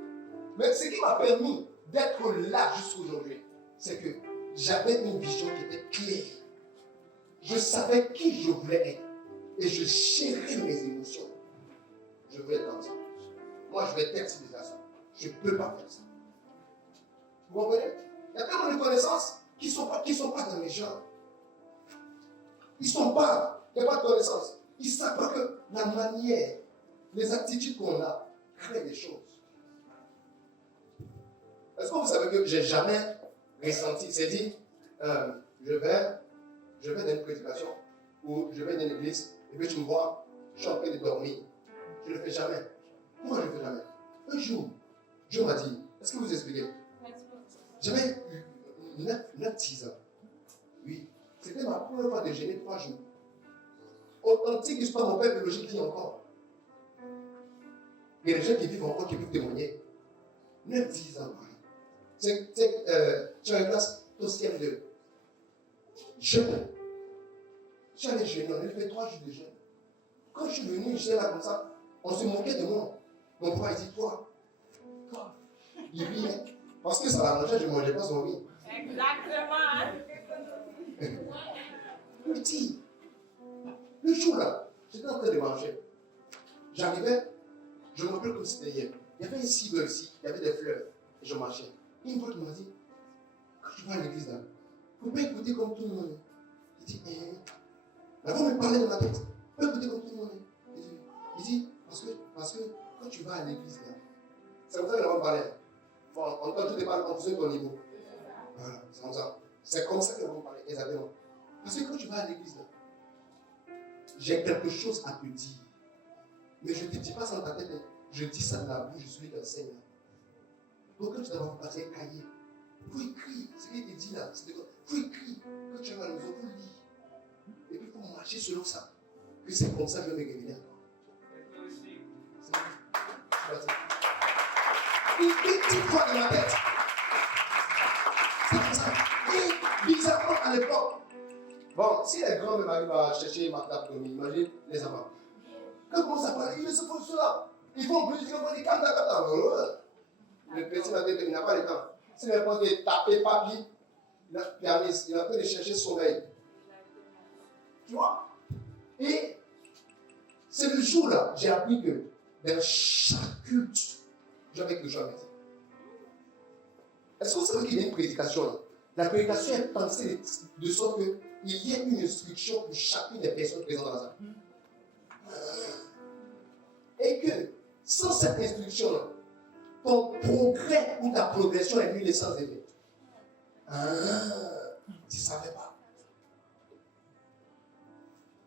Mais ce qui m'a permis d'être là jusqu'aujourd'hui, c'est que j'avais une vision qui était claire. Je savais qui je voulais être. Et je gérais mes émotions. Je veux être comme ça. Moi, je vais être civilisation. Je ne peux pas faire ça. Vous comprenez? Il y a tellement de connaissances qui ne sont pas dans les gens. Ils ne sont pas. Il n'y a pas de connaissances. Ils ne savent pas que la manière, les attitudes qu'on a, créent des choses. Est-ce que vous savez que je n'ai jamais ressenti, c'est dit, je vais dans une prédication ou je vais dans l'église et puis tu me vois, je suis en train de dormir. Je ne le fais jamais. Pourquoi je ne le fais jamais? Un jour, Dieu m'a dit, est-ce que vous expliquez? J'avais 9-10 ans. Oui. C'était ma première fois de jeûner 3 jours. Authentique histoire, mon père biologique vit encore. Il y a des gens qui vivent encore, qui peuvent témoigner. 9-10 ans, Marie. Tu as une classe au CM2. Jeûne. J'allais jeûner, on avait fait 3 jours de jeûne. Quand je suis venu, j'étais là comme ça, on se moquait de moi. Mon père, il dit, toi. Il riait. Parce que ça l'arrangeait, je ne mangeais pas son riz. Exactement. Il dit, le jour là, j'étais en train de manger. J'arrivais, je me rappelle comme c'était hier. Il y avait un cible ici, il y avait des fleurs, et je marchais. Une fois, il m'a dit, quand tu vas à l'église là, il ne faut pas écouter comme tout le monde. Il dit, la voix me parlait dans ma tête. Il ne faut pas écouter comme tout le monde. Il dit, parce que quand tu vas à l'église là, c'est comme ça que la voix me parlait. En tant que tu te parles en fonction de ton niveau. Voilà, c'est comme ça. C'est comme ça que la voix me parlait, exactement. Parce que quand tu vas à l'église là, j'ai quelque chose à te dire. Mais je ne te dis pas ça dans ta tête, je dis ça dans la bouche, je suis l'enseignant. Donc quand tu dois passer un cahier, il faut écrire ce qu'il te dit là. Il faut écrire. Quand tu vas à la maison, il faut lire. Et puis il faut marcher selon ça. Que c'est comme ça que je vais me révéler à toi. C'est une petite fois dans ma tête. C'est comme ça. Et bizarrement à l'époque, bon, si les grands me arrivent à chercher ma table comme imagine les enfants. Quand on commence à parler, ils se font cela. Ils font plus, ils font des camps. Le petit m'a dit qu'il n'a pas le temps. S'il n'est pas de taper papier, il est en train de chercher sommeil. Tu vois? Et c'est le jour-là, j'ai appris que dans chaque culte, j'avais quelque chose à dire. Est-ce que vous savez qu'il y a une prédication là? La prédication est pensée de sorte qu'il y ait une instruction pour chacune des personnes présentes dans la salle. Et que sans cette instruction là, ton progrès ou ta progression est nul et sans effet. Tu ne savais pas.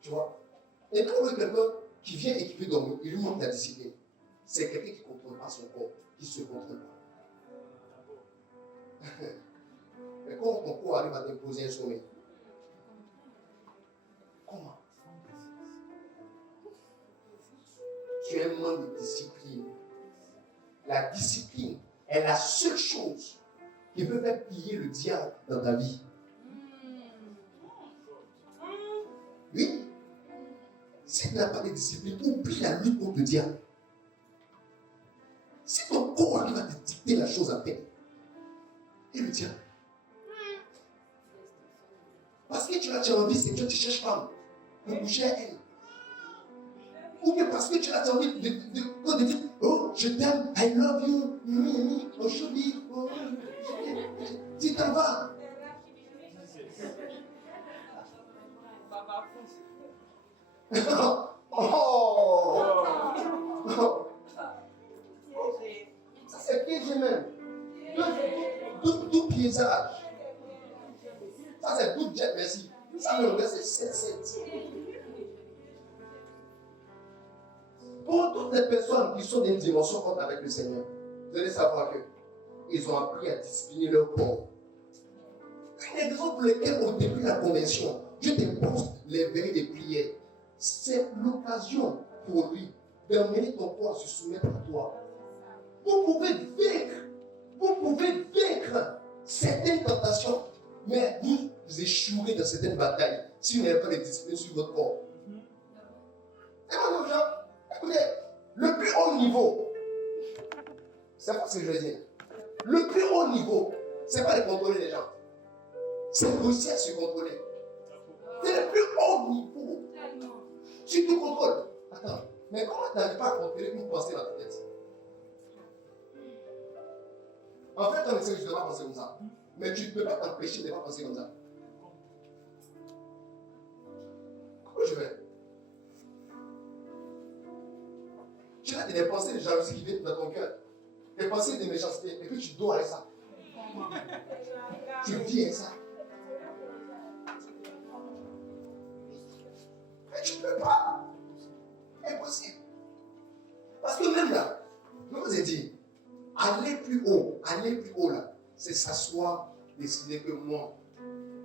Tu vois? Et quand on voit quelqu'un qui vient et qui peut dormir, il lui manque la discipline. C'est quelqu'un qui ne contrôle pas son corps, qui ne se contrôle pas. Mais comment ton corps arrive à t'imposer un sommeil? Comment? Tu as un manque de discipline. La discipline est la seule chose qui peut faire plier le diable dans ta vie. Oui. Si tu n'as pas de discipline, oublie la lutte contre le diable. Si ton corps arrive à te dicter la chose à faire, et le diable. Parce que tu as envie, c'est que tu cherches femme pour coucher à elle. Ou bien parce que tu as envie de dire, oh, je t'aime, I love you, oh, chérie, oh, tu t'en vas. Ça c'est piégé même. Tout piégeage. Ça c'est tout jet, merci. Ça le reste c'est 7-7. Pour toutes les personnes qui sont dans une dimension haute avec le Seigneur, vous allez savoir qu'ils ont appris à discipliner leur corps. Une des raisons pour lesquelles au début de la conversion, Dieu t'impose les veilles de prière. C'est l'occasion pour lui d'amener ton corps à se soumettre à toi. Vous pouvez vaincre certaines tentations, mais vous échouerez dans certaines batailles si vous n'avez pas de discipline sur votre corps. Et moi, nos gens, écoutez, le plus haut niveau, c'est pas ce que je veux dire. Le plus haut niveau, c'est pas de contrôler les gens. C'est réussir à se contrôler. C'est le plus haut niveau. Tu te contrôles. Attends, mais comment tu n'arrives pas à contrôler une pensée dans ta tête? En fait, on essaie de ne pas penser comme ça. Mais tu ne peux pas t'empêcher de ne pas penser comme ça. Comment je vais? Tu as des pensées de jalousie qui viennent dans ton cœur. Des pensées de méchanceté. Et puis tu dois avec ça. Tu vis avec ça. Mais tu ne peux pas. Impossible. Parce que même là, je vous ai dit, aller plus haut là, c'est s'asseoir décidé que moi,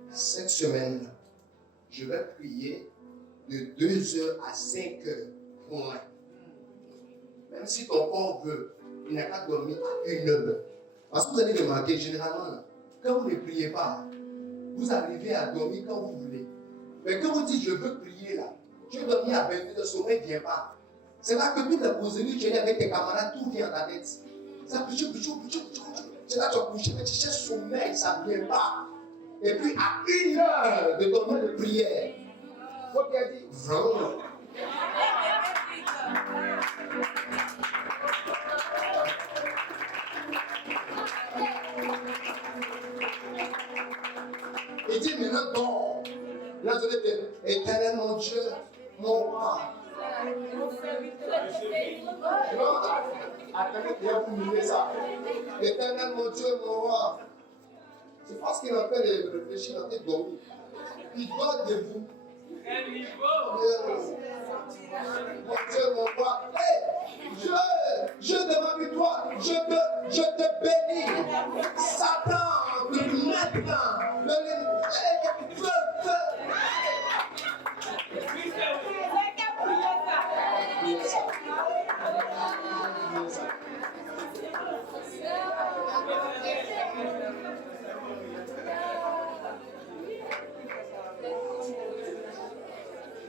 cette semaine, je vais prier de 2h à 5h point. Même si ton corps veut, il n'a qu'à dormir à 1h. Parce que vous allez remarquer, généralement, quand vous ne priez pas, vous arrivez à dormir quand vous voulez. Mais quand vous dites, je veux prier là, je veux dormir à 22h, le sommeil ne vient pas. C'est là que toute la poserie que tu es avec tes camarades, tout vient dans ta tête. Ça, c'est là que tu as couché, mais tu cherches sommeil, ça ne vient pas. Et puis à 1h de ton moment de prière, il faut qu'elle dise, vraiment. Il dit maintenant dors. Là, vous allez dire, Éternel mon Dieu, mon roi. Non, attendez, bien vous mettez ça. Éternel mon Dieu, mon roi. C'est parce qu'il est en train de réfléchir, il est en train de dormir. Il dort de vous. Quel niveau? Mon Dieu, mon roi. Hey, je demande de toi, je te bénis. Satan, maintenant,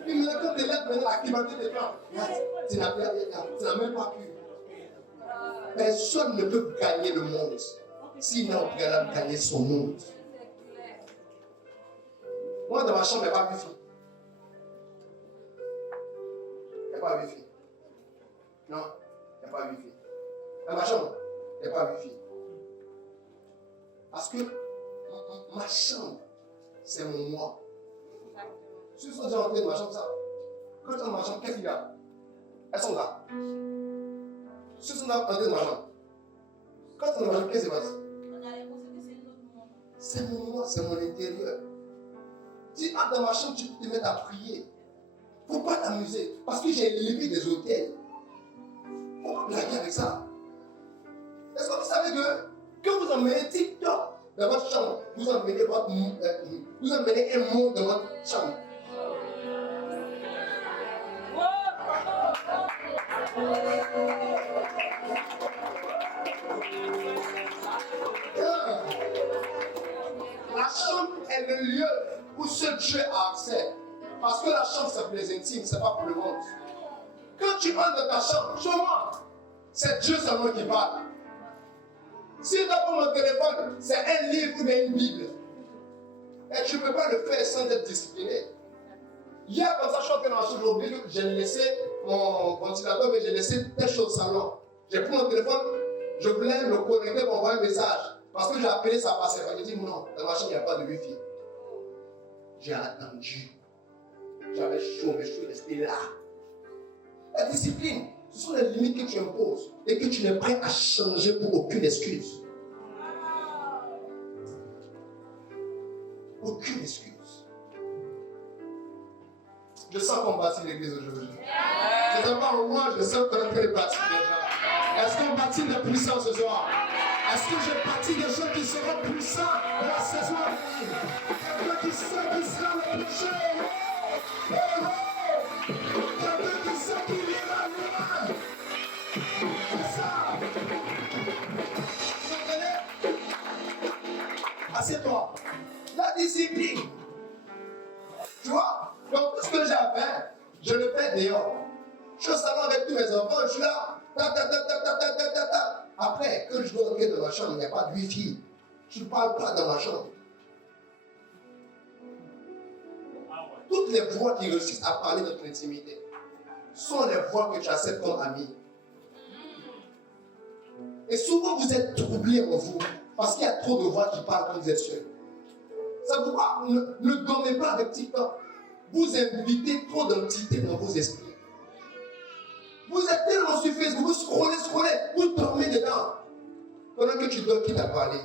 puis maintenant, quand tu es là, maintenant, acclimater tes plans, tu n'as même pas pu. Personne ne peut gagner le monde s'il n'a pas gagné son monde. Moi, dans ma chambre, il n'y a pas Wi-Fi. Il n'y a pas Wi-Fi. Non, il n'y a pas Wi-Fi. Dans ma chambre, il n'y a pas Wi-Fi. Parce que ma chambre, c'est mon moi. Si vous êtes déjà rentré dans ma chambre, ça. Quand tu es dans ma chambre, qu'est-ce qu'il y a? Elles sont là. Si vous êtes rentré dans ma chambre, quand tu es dans ma chambre, qu'est-ce qui se passe? C'est mon moi, c'est mon intérieur. Si entre dans ma chambre, tu peux te mettre à prier. Il ne faut pas t'amuser. Parce que j'ai élevé des hôtels. Il ne faut pas blaguer avec ça. Est-ce que vous savez que quand vous emmenez TikTok dans votre chambre, vous emmenez un monde dans votre chambre. La chambre est le lieu où seul Dieu a accès. Parce que la chambre, c'est pour les intimes, c'est pas pour le monde. Quand tu entres dans ta chambre, sûrement, c'est Dieu seulement qui parle. Si tu as mon téléphone, c'est un livre ou une Bible. Et tu ne peux pas le faire sans être discipliné. Hier, comme ça, je suis entré dans la chambre, j'ai oublié que j'ai laissé mon ventilateur, mais j'ai laissé telle chose au salon. J'ai pris mon téléphone, je voulais me connecter pour envoyer un message. Parce que j'ai appelé, ça passait pas. J'ai dit non, dans ma chambre, il n'y a pas de Wi-Fi. J'ai attendu. J'avais chaud, mais je suis resté là. La discipline, ce sont les limites que tu imposes et que tu n'es prêt à changer pour aucune excuse. Aucune excuse. Je sens qu'on bâtit l'église aujourd'hui. C'est d'abord au moins, je sens qu'on est en train de bâtir déjà. Est-ce qu'on bâtit de puissance ce soir? Est-ce que je bâtis des gens qui seront puissants la saison à venir? Quelqu'un qui sait qui sera le prochain. Quelqu'un qui sait qui ira loin. C'est ça. Vous comprenez? Assieds-toi. La discipline. Tu vois? Donc tout ce que j'ai à faire, je le fais dehors. Je suis au salon avec tous mes enfants, je suis là. Après, quand je dois entrer dans ma chambre, il n'y a pas de Wi-Fi. Je ne parle pas dans ma chambre. Toutes les voix qui réussissent à parler de ton intimité sont les voix que tu acceptes comme ami. Et souvent, vous êtes troublés en vous parce qu'il y a trop de voix qui parlent quand vous êtes seul. Ça vous va? Ne dormez pas avec TikTok. Vous invitez trop d'entités dans vos esprits. Vous êtes tellement sur Facebook, vous scrollez, vous dormez dedans. Pendant que tu dors, qui t'a parlé?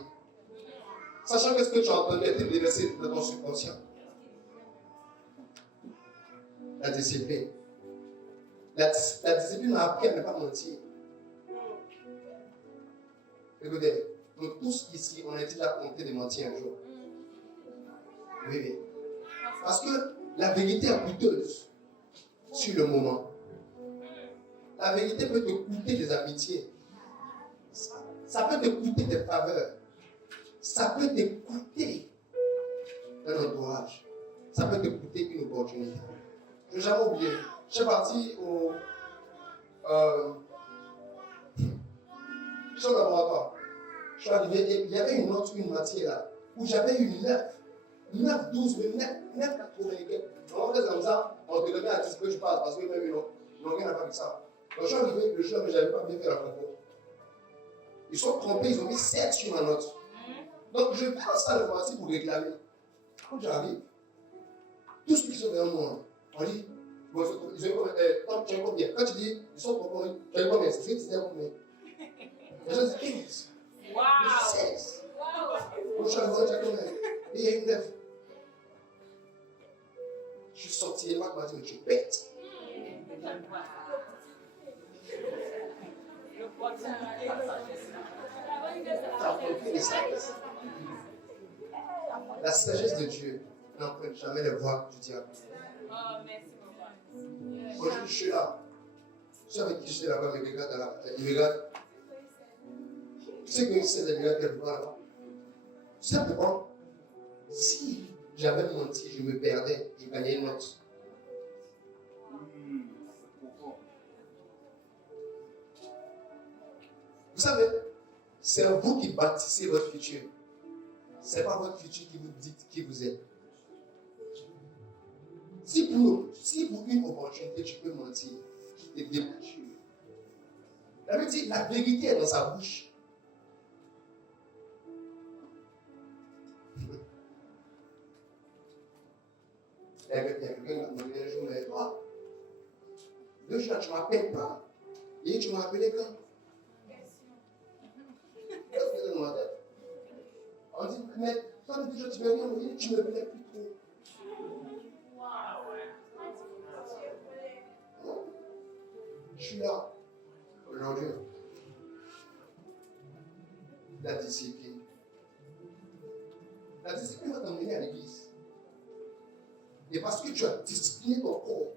Sachant que ce que tu as entendu était déversé dans ton subconscient. La discipline. La discipline m'a appris à ne pas mentir. Écoutez, Donc tous ici, on a été déjà tentés de mentir un jour. Oui, oui. Parce que la vérité est coûteuse sur le moment. La vérité peut te coûter des amitiés. Ça peut te coûter des faveurs. Ça peut te coûter un entourage. Ça peut te coûter une opportunité. Je n'ai jamais oublié. Je suis parti au... je suis au laboratoire. Je suis arrivé et il y avait une matière là où j'avais une 9, 12, 9, 80 et quelques. On fait comme ça, on te remet à ce que tu passes parce que même ils n'ont rien à voir avec ça. Donc je suis arrivé le jour, mais je n'avais pas bien fait la concours. Ils sont trompés, ils ont mis 7 sur ma note. Donc je passe à le voici pour réclamer. Quand j'arrive, tous ceux qui sont derrière moi, on dit, bon, ils ont tu as combien? Quand tu dis, ils sont trompés, tu as combien? C'est ce que tu dis combien? Les gens disent 15. Wow. 16. Wow. Je suis arrivé, tu as combien? Et il y a une 9. Je suis sorti, et Marc m'a dit, mais tu es bête. La sagesse de Dieu n'emprunte jamais les voies du diable. Oh, merci beaucoup. Aujourd'hui, je suis là. Je suis avec qui j'étais là-bas, mais regarde là. Il me regarde. Tu sais que c'est les gars qui sont là-bas. Tu sais pourquoi? Si j'avais menti, je me perdais, je gagnais une note. Vous savez, c'est vous qui bâtissez votre futur. Ce n'est pas votre futur qui vous dit qui vous êtes. Si pour une opportunité, tu peux mentir, qui te débouche. La Bible dit, la vérité est dans sa bouche. Il y a quelqu'un qui m'a demandé un jour, mais toi, 2 jours, tu ne m'appelles pas. Et tu m'as appelé quand? Qu'est-ce que c'est dans ma tête? On dit, mais toi, depuis que tu veux rien, tu ne me plais plus trop. Je suis là, aujourd'hui. La discipline. La discipline va t'emmener à l'église. Et parce que tu as discipliné ton corps,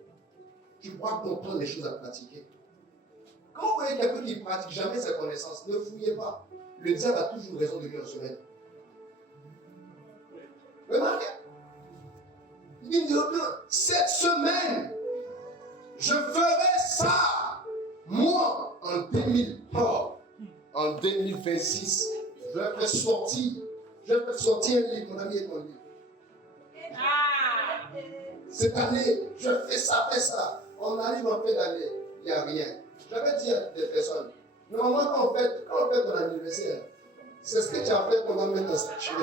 tu pourras comprendre les choses à pratiquer. Quand vous voyez quelqu'un qui ne pratique jamais sa connaissance, ne fouillez pas. Le diable a toujours raison de lui en semaine. Remarquez. Il dit, cette semaine, je ferai ça. Moi, en 2026, je vais faire sortir un livre. Mon ami est mon livre. Cette année, je fais ça. On arrive en fin d'année, il n'y a rien. J'avais dit à des personnes, normalement, quand on fait ton anniversaire, c'est ce que tu as fait qu'on va mettre en statue.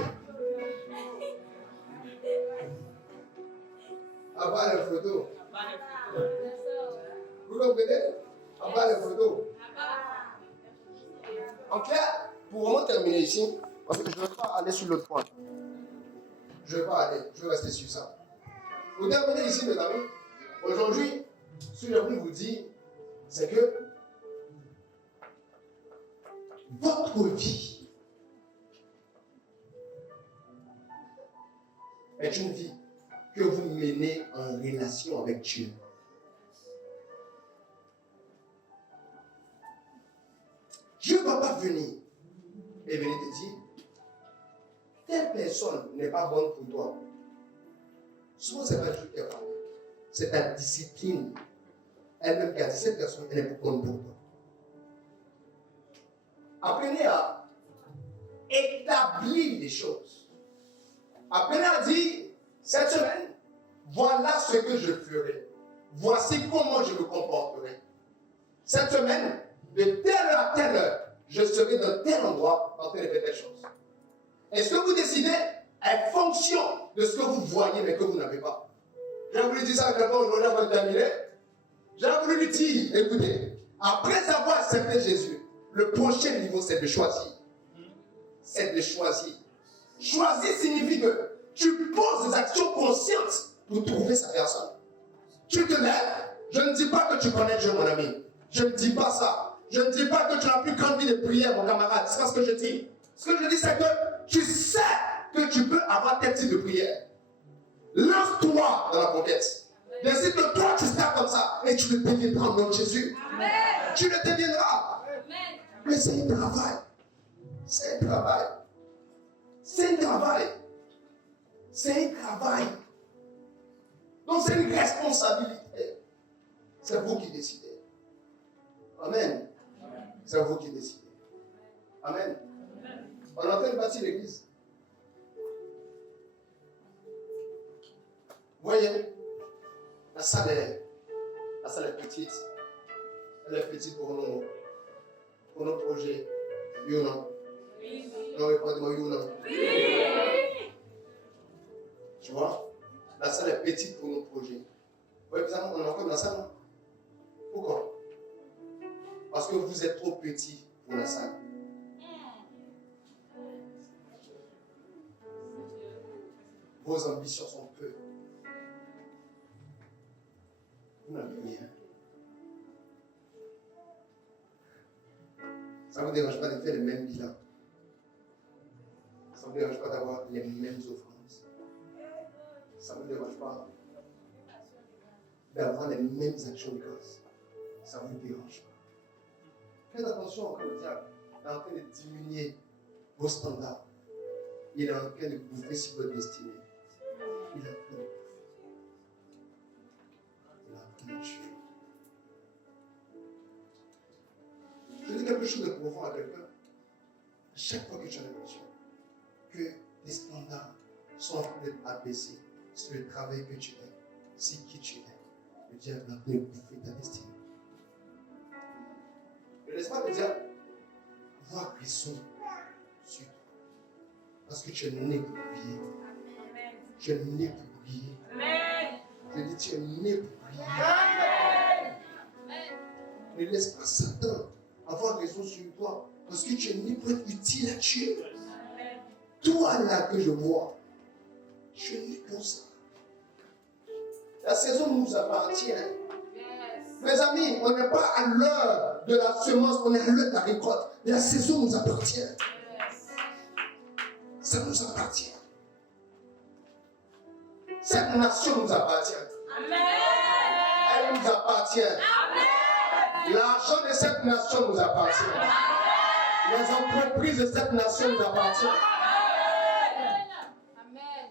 Avoir les photos. Vous comprenez? Avoir les photos. En clair, pour vraiment terminer ici, parce que je ne veux pas aller sur l'autre point. Je ne veux pas aller, je veux rester sur ça. Pour terminer ici, mes amis, aujourd'hui, ce que j'ai voulu vous dire, c'est que votre vie est une vie que vous menez en relation avec Dieu. Dieu ne va pas venir et venir te dire, telle personne n'est pas bonne pour toi. Souvent, ce n'est pas Dieu qui a parlé. C'est ta discipline elle-même qui a dit, cette personne, elle est bonne pour toi. Apprenez à établir les choses. Apprenez à dire, cette semaine, voilà ce que je ferai. Voici comment je me comporterai. Cette semaine, de telle heure à telle heure, je serai dans tel endroit en train de faire telle chose. Et ce que vous décidez est fonction de ce que vous voyez mais que vous n'avez pas. J'ai voulu dire ça à quelqu'un aujourd'hui avant de terminer. J'ai voulu lui dire, écoutez, après avoir accepté Jésus, le prochain niveau c'est de choisir. C'est de choisir. Choisir signifie que tu poses des actions conscientes pour trouver sa personne. Tu te lèves, je ne dis pas que tu connais Dieu, mon ami. Je ne dis pas ça. Je ne dis pas que tu n'as plus grande vie de prière, mon camarade. C'est pas ce que je dis. Ce que je dis, c'est que tu sais que tu peux avoir tel type de prière. Lance-toi dans la conquête. Décide que toi, tu seras comme ça et tu le deviendras au nom de Jésus. Amen. Tu le deviendras. Amen. Mais c'est un travail. C'est un travail. C'est un travail. C'est un travail. Donc c'est une responsabilité. C'est vous qui décidez. Amen. C'est vous qui décidez. Amen. On est en train de bâtir l'église. Vous voyez, la salle est petite. Elle est petite pour nos projets. You know. Oui. Non, répondez-moi, you know. Oui. Tu vois, la salle est petite pour nos projets. Vous voyez, bizarrement, on est encore dans la salle, non? Pourquoi? Parce que vous êtes trop petit pour la salle. Vos ambitions sont peu. Vous n'avez rien. Ça ne vous dérange pas de faire les mêmes bilans. Ça ne vous dérange pas d'avoir les mêmes offrandes. Ça ne vous dérange pas d'avoir les mêmes actions de grâce. Ça ne vous dérange pas. Faites attention quand le diable est en train de diminuer vos standards. Il est en train de bouffer sur votre destinée. Il est en train de bouffer. Il est en train de tuer. Je dis quelque chose de profond à quelqu'un. Chaque fois que tu as l'impression que les standards sont en train d'être abaissés sur le travail que tu fais, c'est qui tu es, le diable est en train de bouffer ta destinée. Ne laisse pas le diable voir raison sur toi. Parce que tu es né pour briller. Tu es né pour briller. Je dis, tu es né pour briller. Ne laisse pas Satan avoir raison sur toi. Parce que tu es né pour être utile à Dieu. Toi là que je vois, tu es né pour ça. La saison nous appartient. Mes amis, on n'est pas à l'heure de la semence, on est à l'heure de la récolte. Mais la saison nous appartient. Ça nous appartient. Cette nation nous appartient. Amen. Elle nous appartient. Amen. L'argent de cette nation nous appartient. Les entreprises de cette nation nous appartiennent. Amen.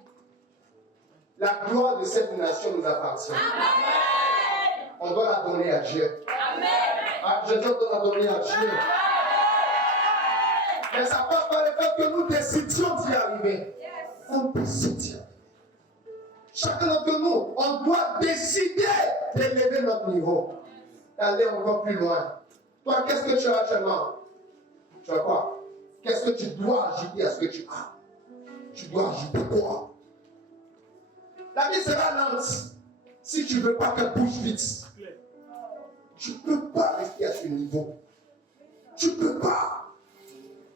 La gloire de cette nation nous appartient. Amen. On doit la donner à Dieu. Amen. Je dois la donner à Dieu. Mais ça passe par le fait que nous décidions d'y arriver. On décide d'y arriver. Chacun d'entre nous, on doit décider d'élever notre niveau. D'aller encore plus loin. Toi, qu'est-ce que tu as actuellement? Tu as quoi? Qu'est-ce que tu dois ajouter à ce que tu as? Tu dois ajouter quoi? La vie sera lente si tu ne veux pas qu'elle bouge vite. Tu ne peux pas rester à ce niveau. Tu ne peux pas.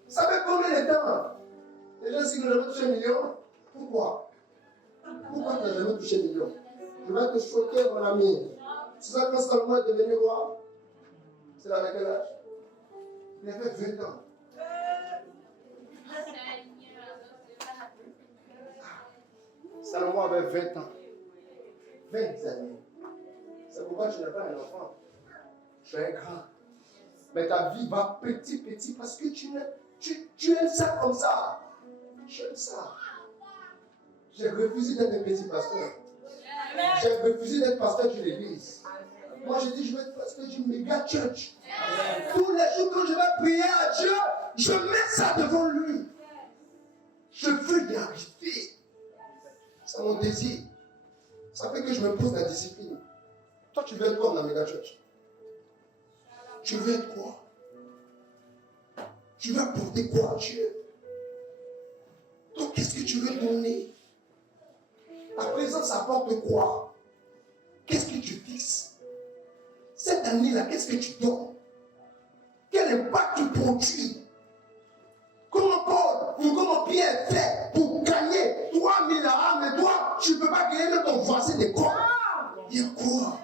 Vous savez combien de temps? Les gens, si vous avez touché 1 million, pourquoi? Pourquoi tu n'as jamais touché 1 million? Je vais te choquer, mon ami. Tu sais quand Salomon est devenu roi? C'est avec quel âge? Il avait 20 ans. Salomon avait 20 ans. 20 années. C'est pourquoi tu n'es pas un enfant. Tu es un grand. Mais ta vie va petit parce que tu aimes ça comme ça. Tu aimes ça. J'ai refusé d'être un petit pasteur. J'ai refusé d'être pasteur d'une église. Moi, j'ai dit, je vais être pasteur d'une méga church. Tous les jours, quand je vais prier à Dieu, je mets ça devant lui. Je veux y arriver. C'est mon désir. Ça fait que je me pose la discipline. Toi, tu veux être quoi dans la méga church? Tu veux être quoi? Tu veux apporter quoi à Dieu? Toi, qu'est-ce que tu veux donner? Ta présence apporte quoi? Qu'est-ce que tu fixes? Cette année-là, qu'est-ce que tu donnes? Quel impact tu produis? Comment Paul ou comment Pierre fait pour gagner 3000 âmes, mais toi, tu ne peux pas gagner même ton voisin de corps? Il y a quoi?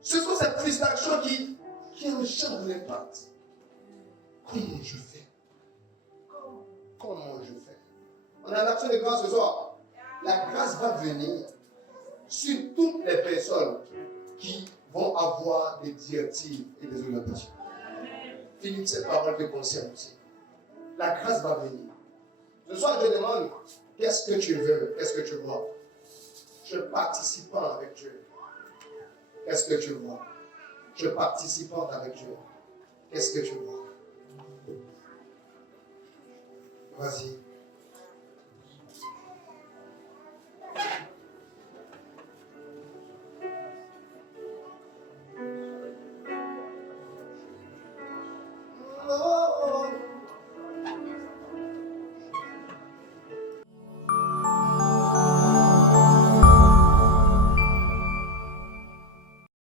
Ce sont ces frustrations qui enchaînent l'impact. Comment je fais? comment je fais? On a l'action de grâce ce soir. La grâce va venir sur toutes les personnes qui vont avoir des directives et des orientations. Finis cette parole de conscience aussi. La grâce va venir. Ce soir, je demande, qu'est-ce que tu veux? Qu'est-ce que tu vois? Je participe avec Dieu. Qu'est-ce que tu vois? Je participe avec Dieu. Qu'est-ce que tu vois? Vas-y.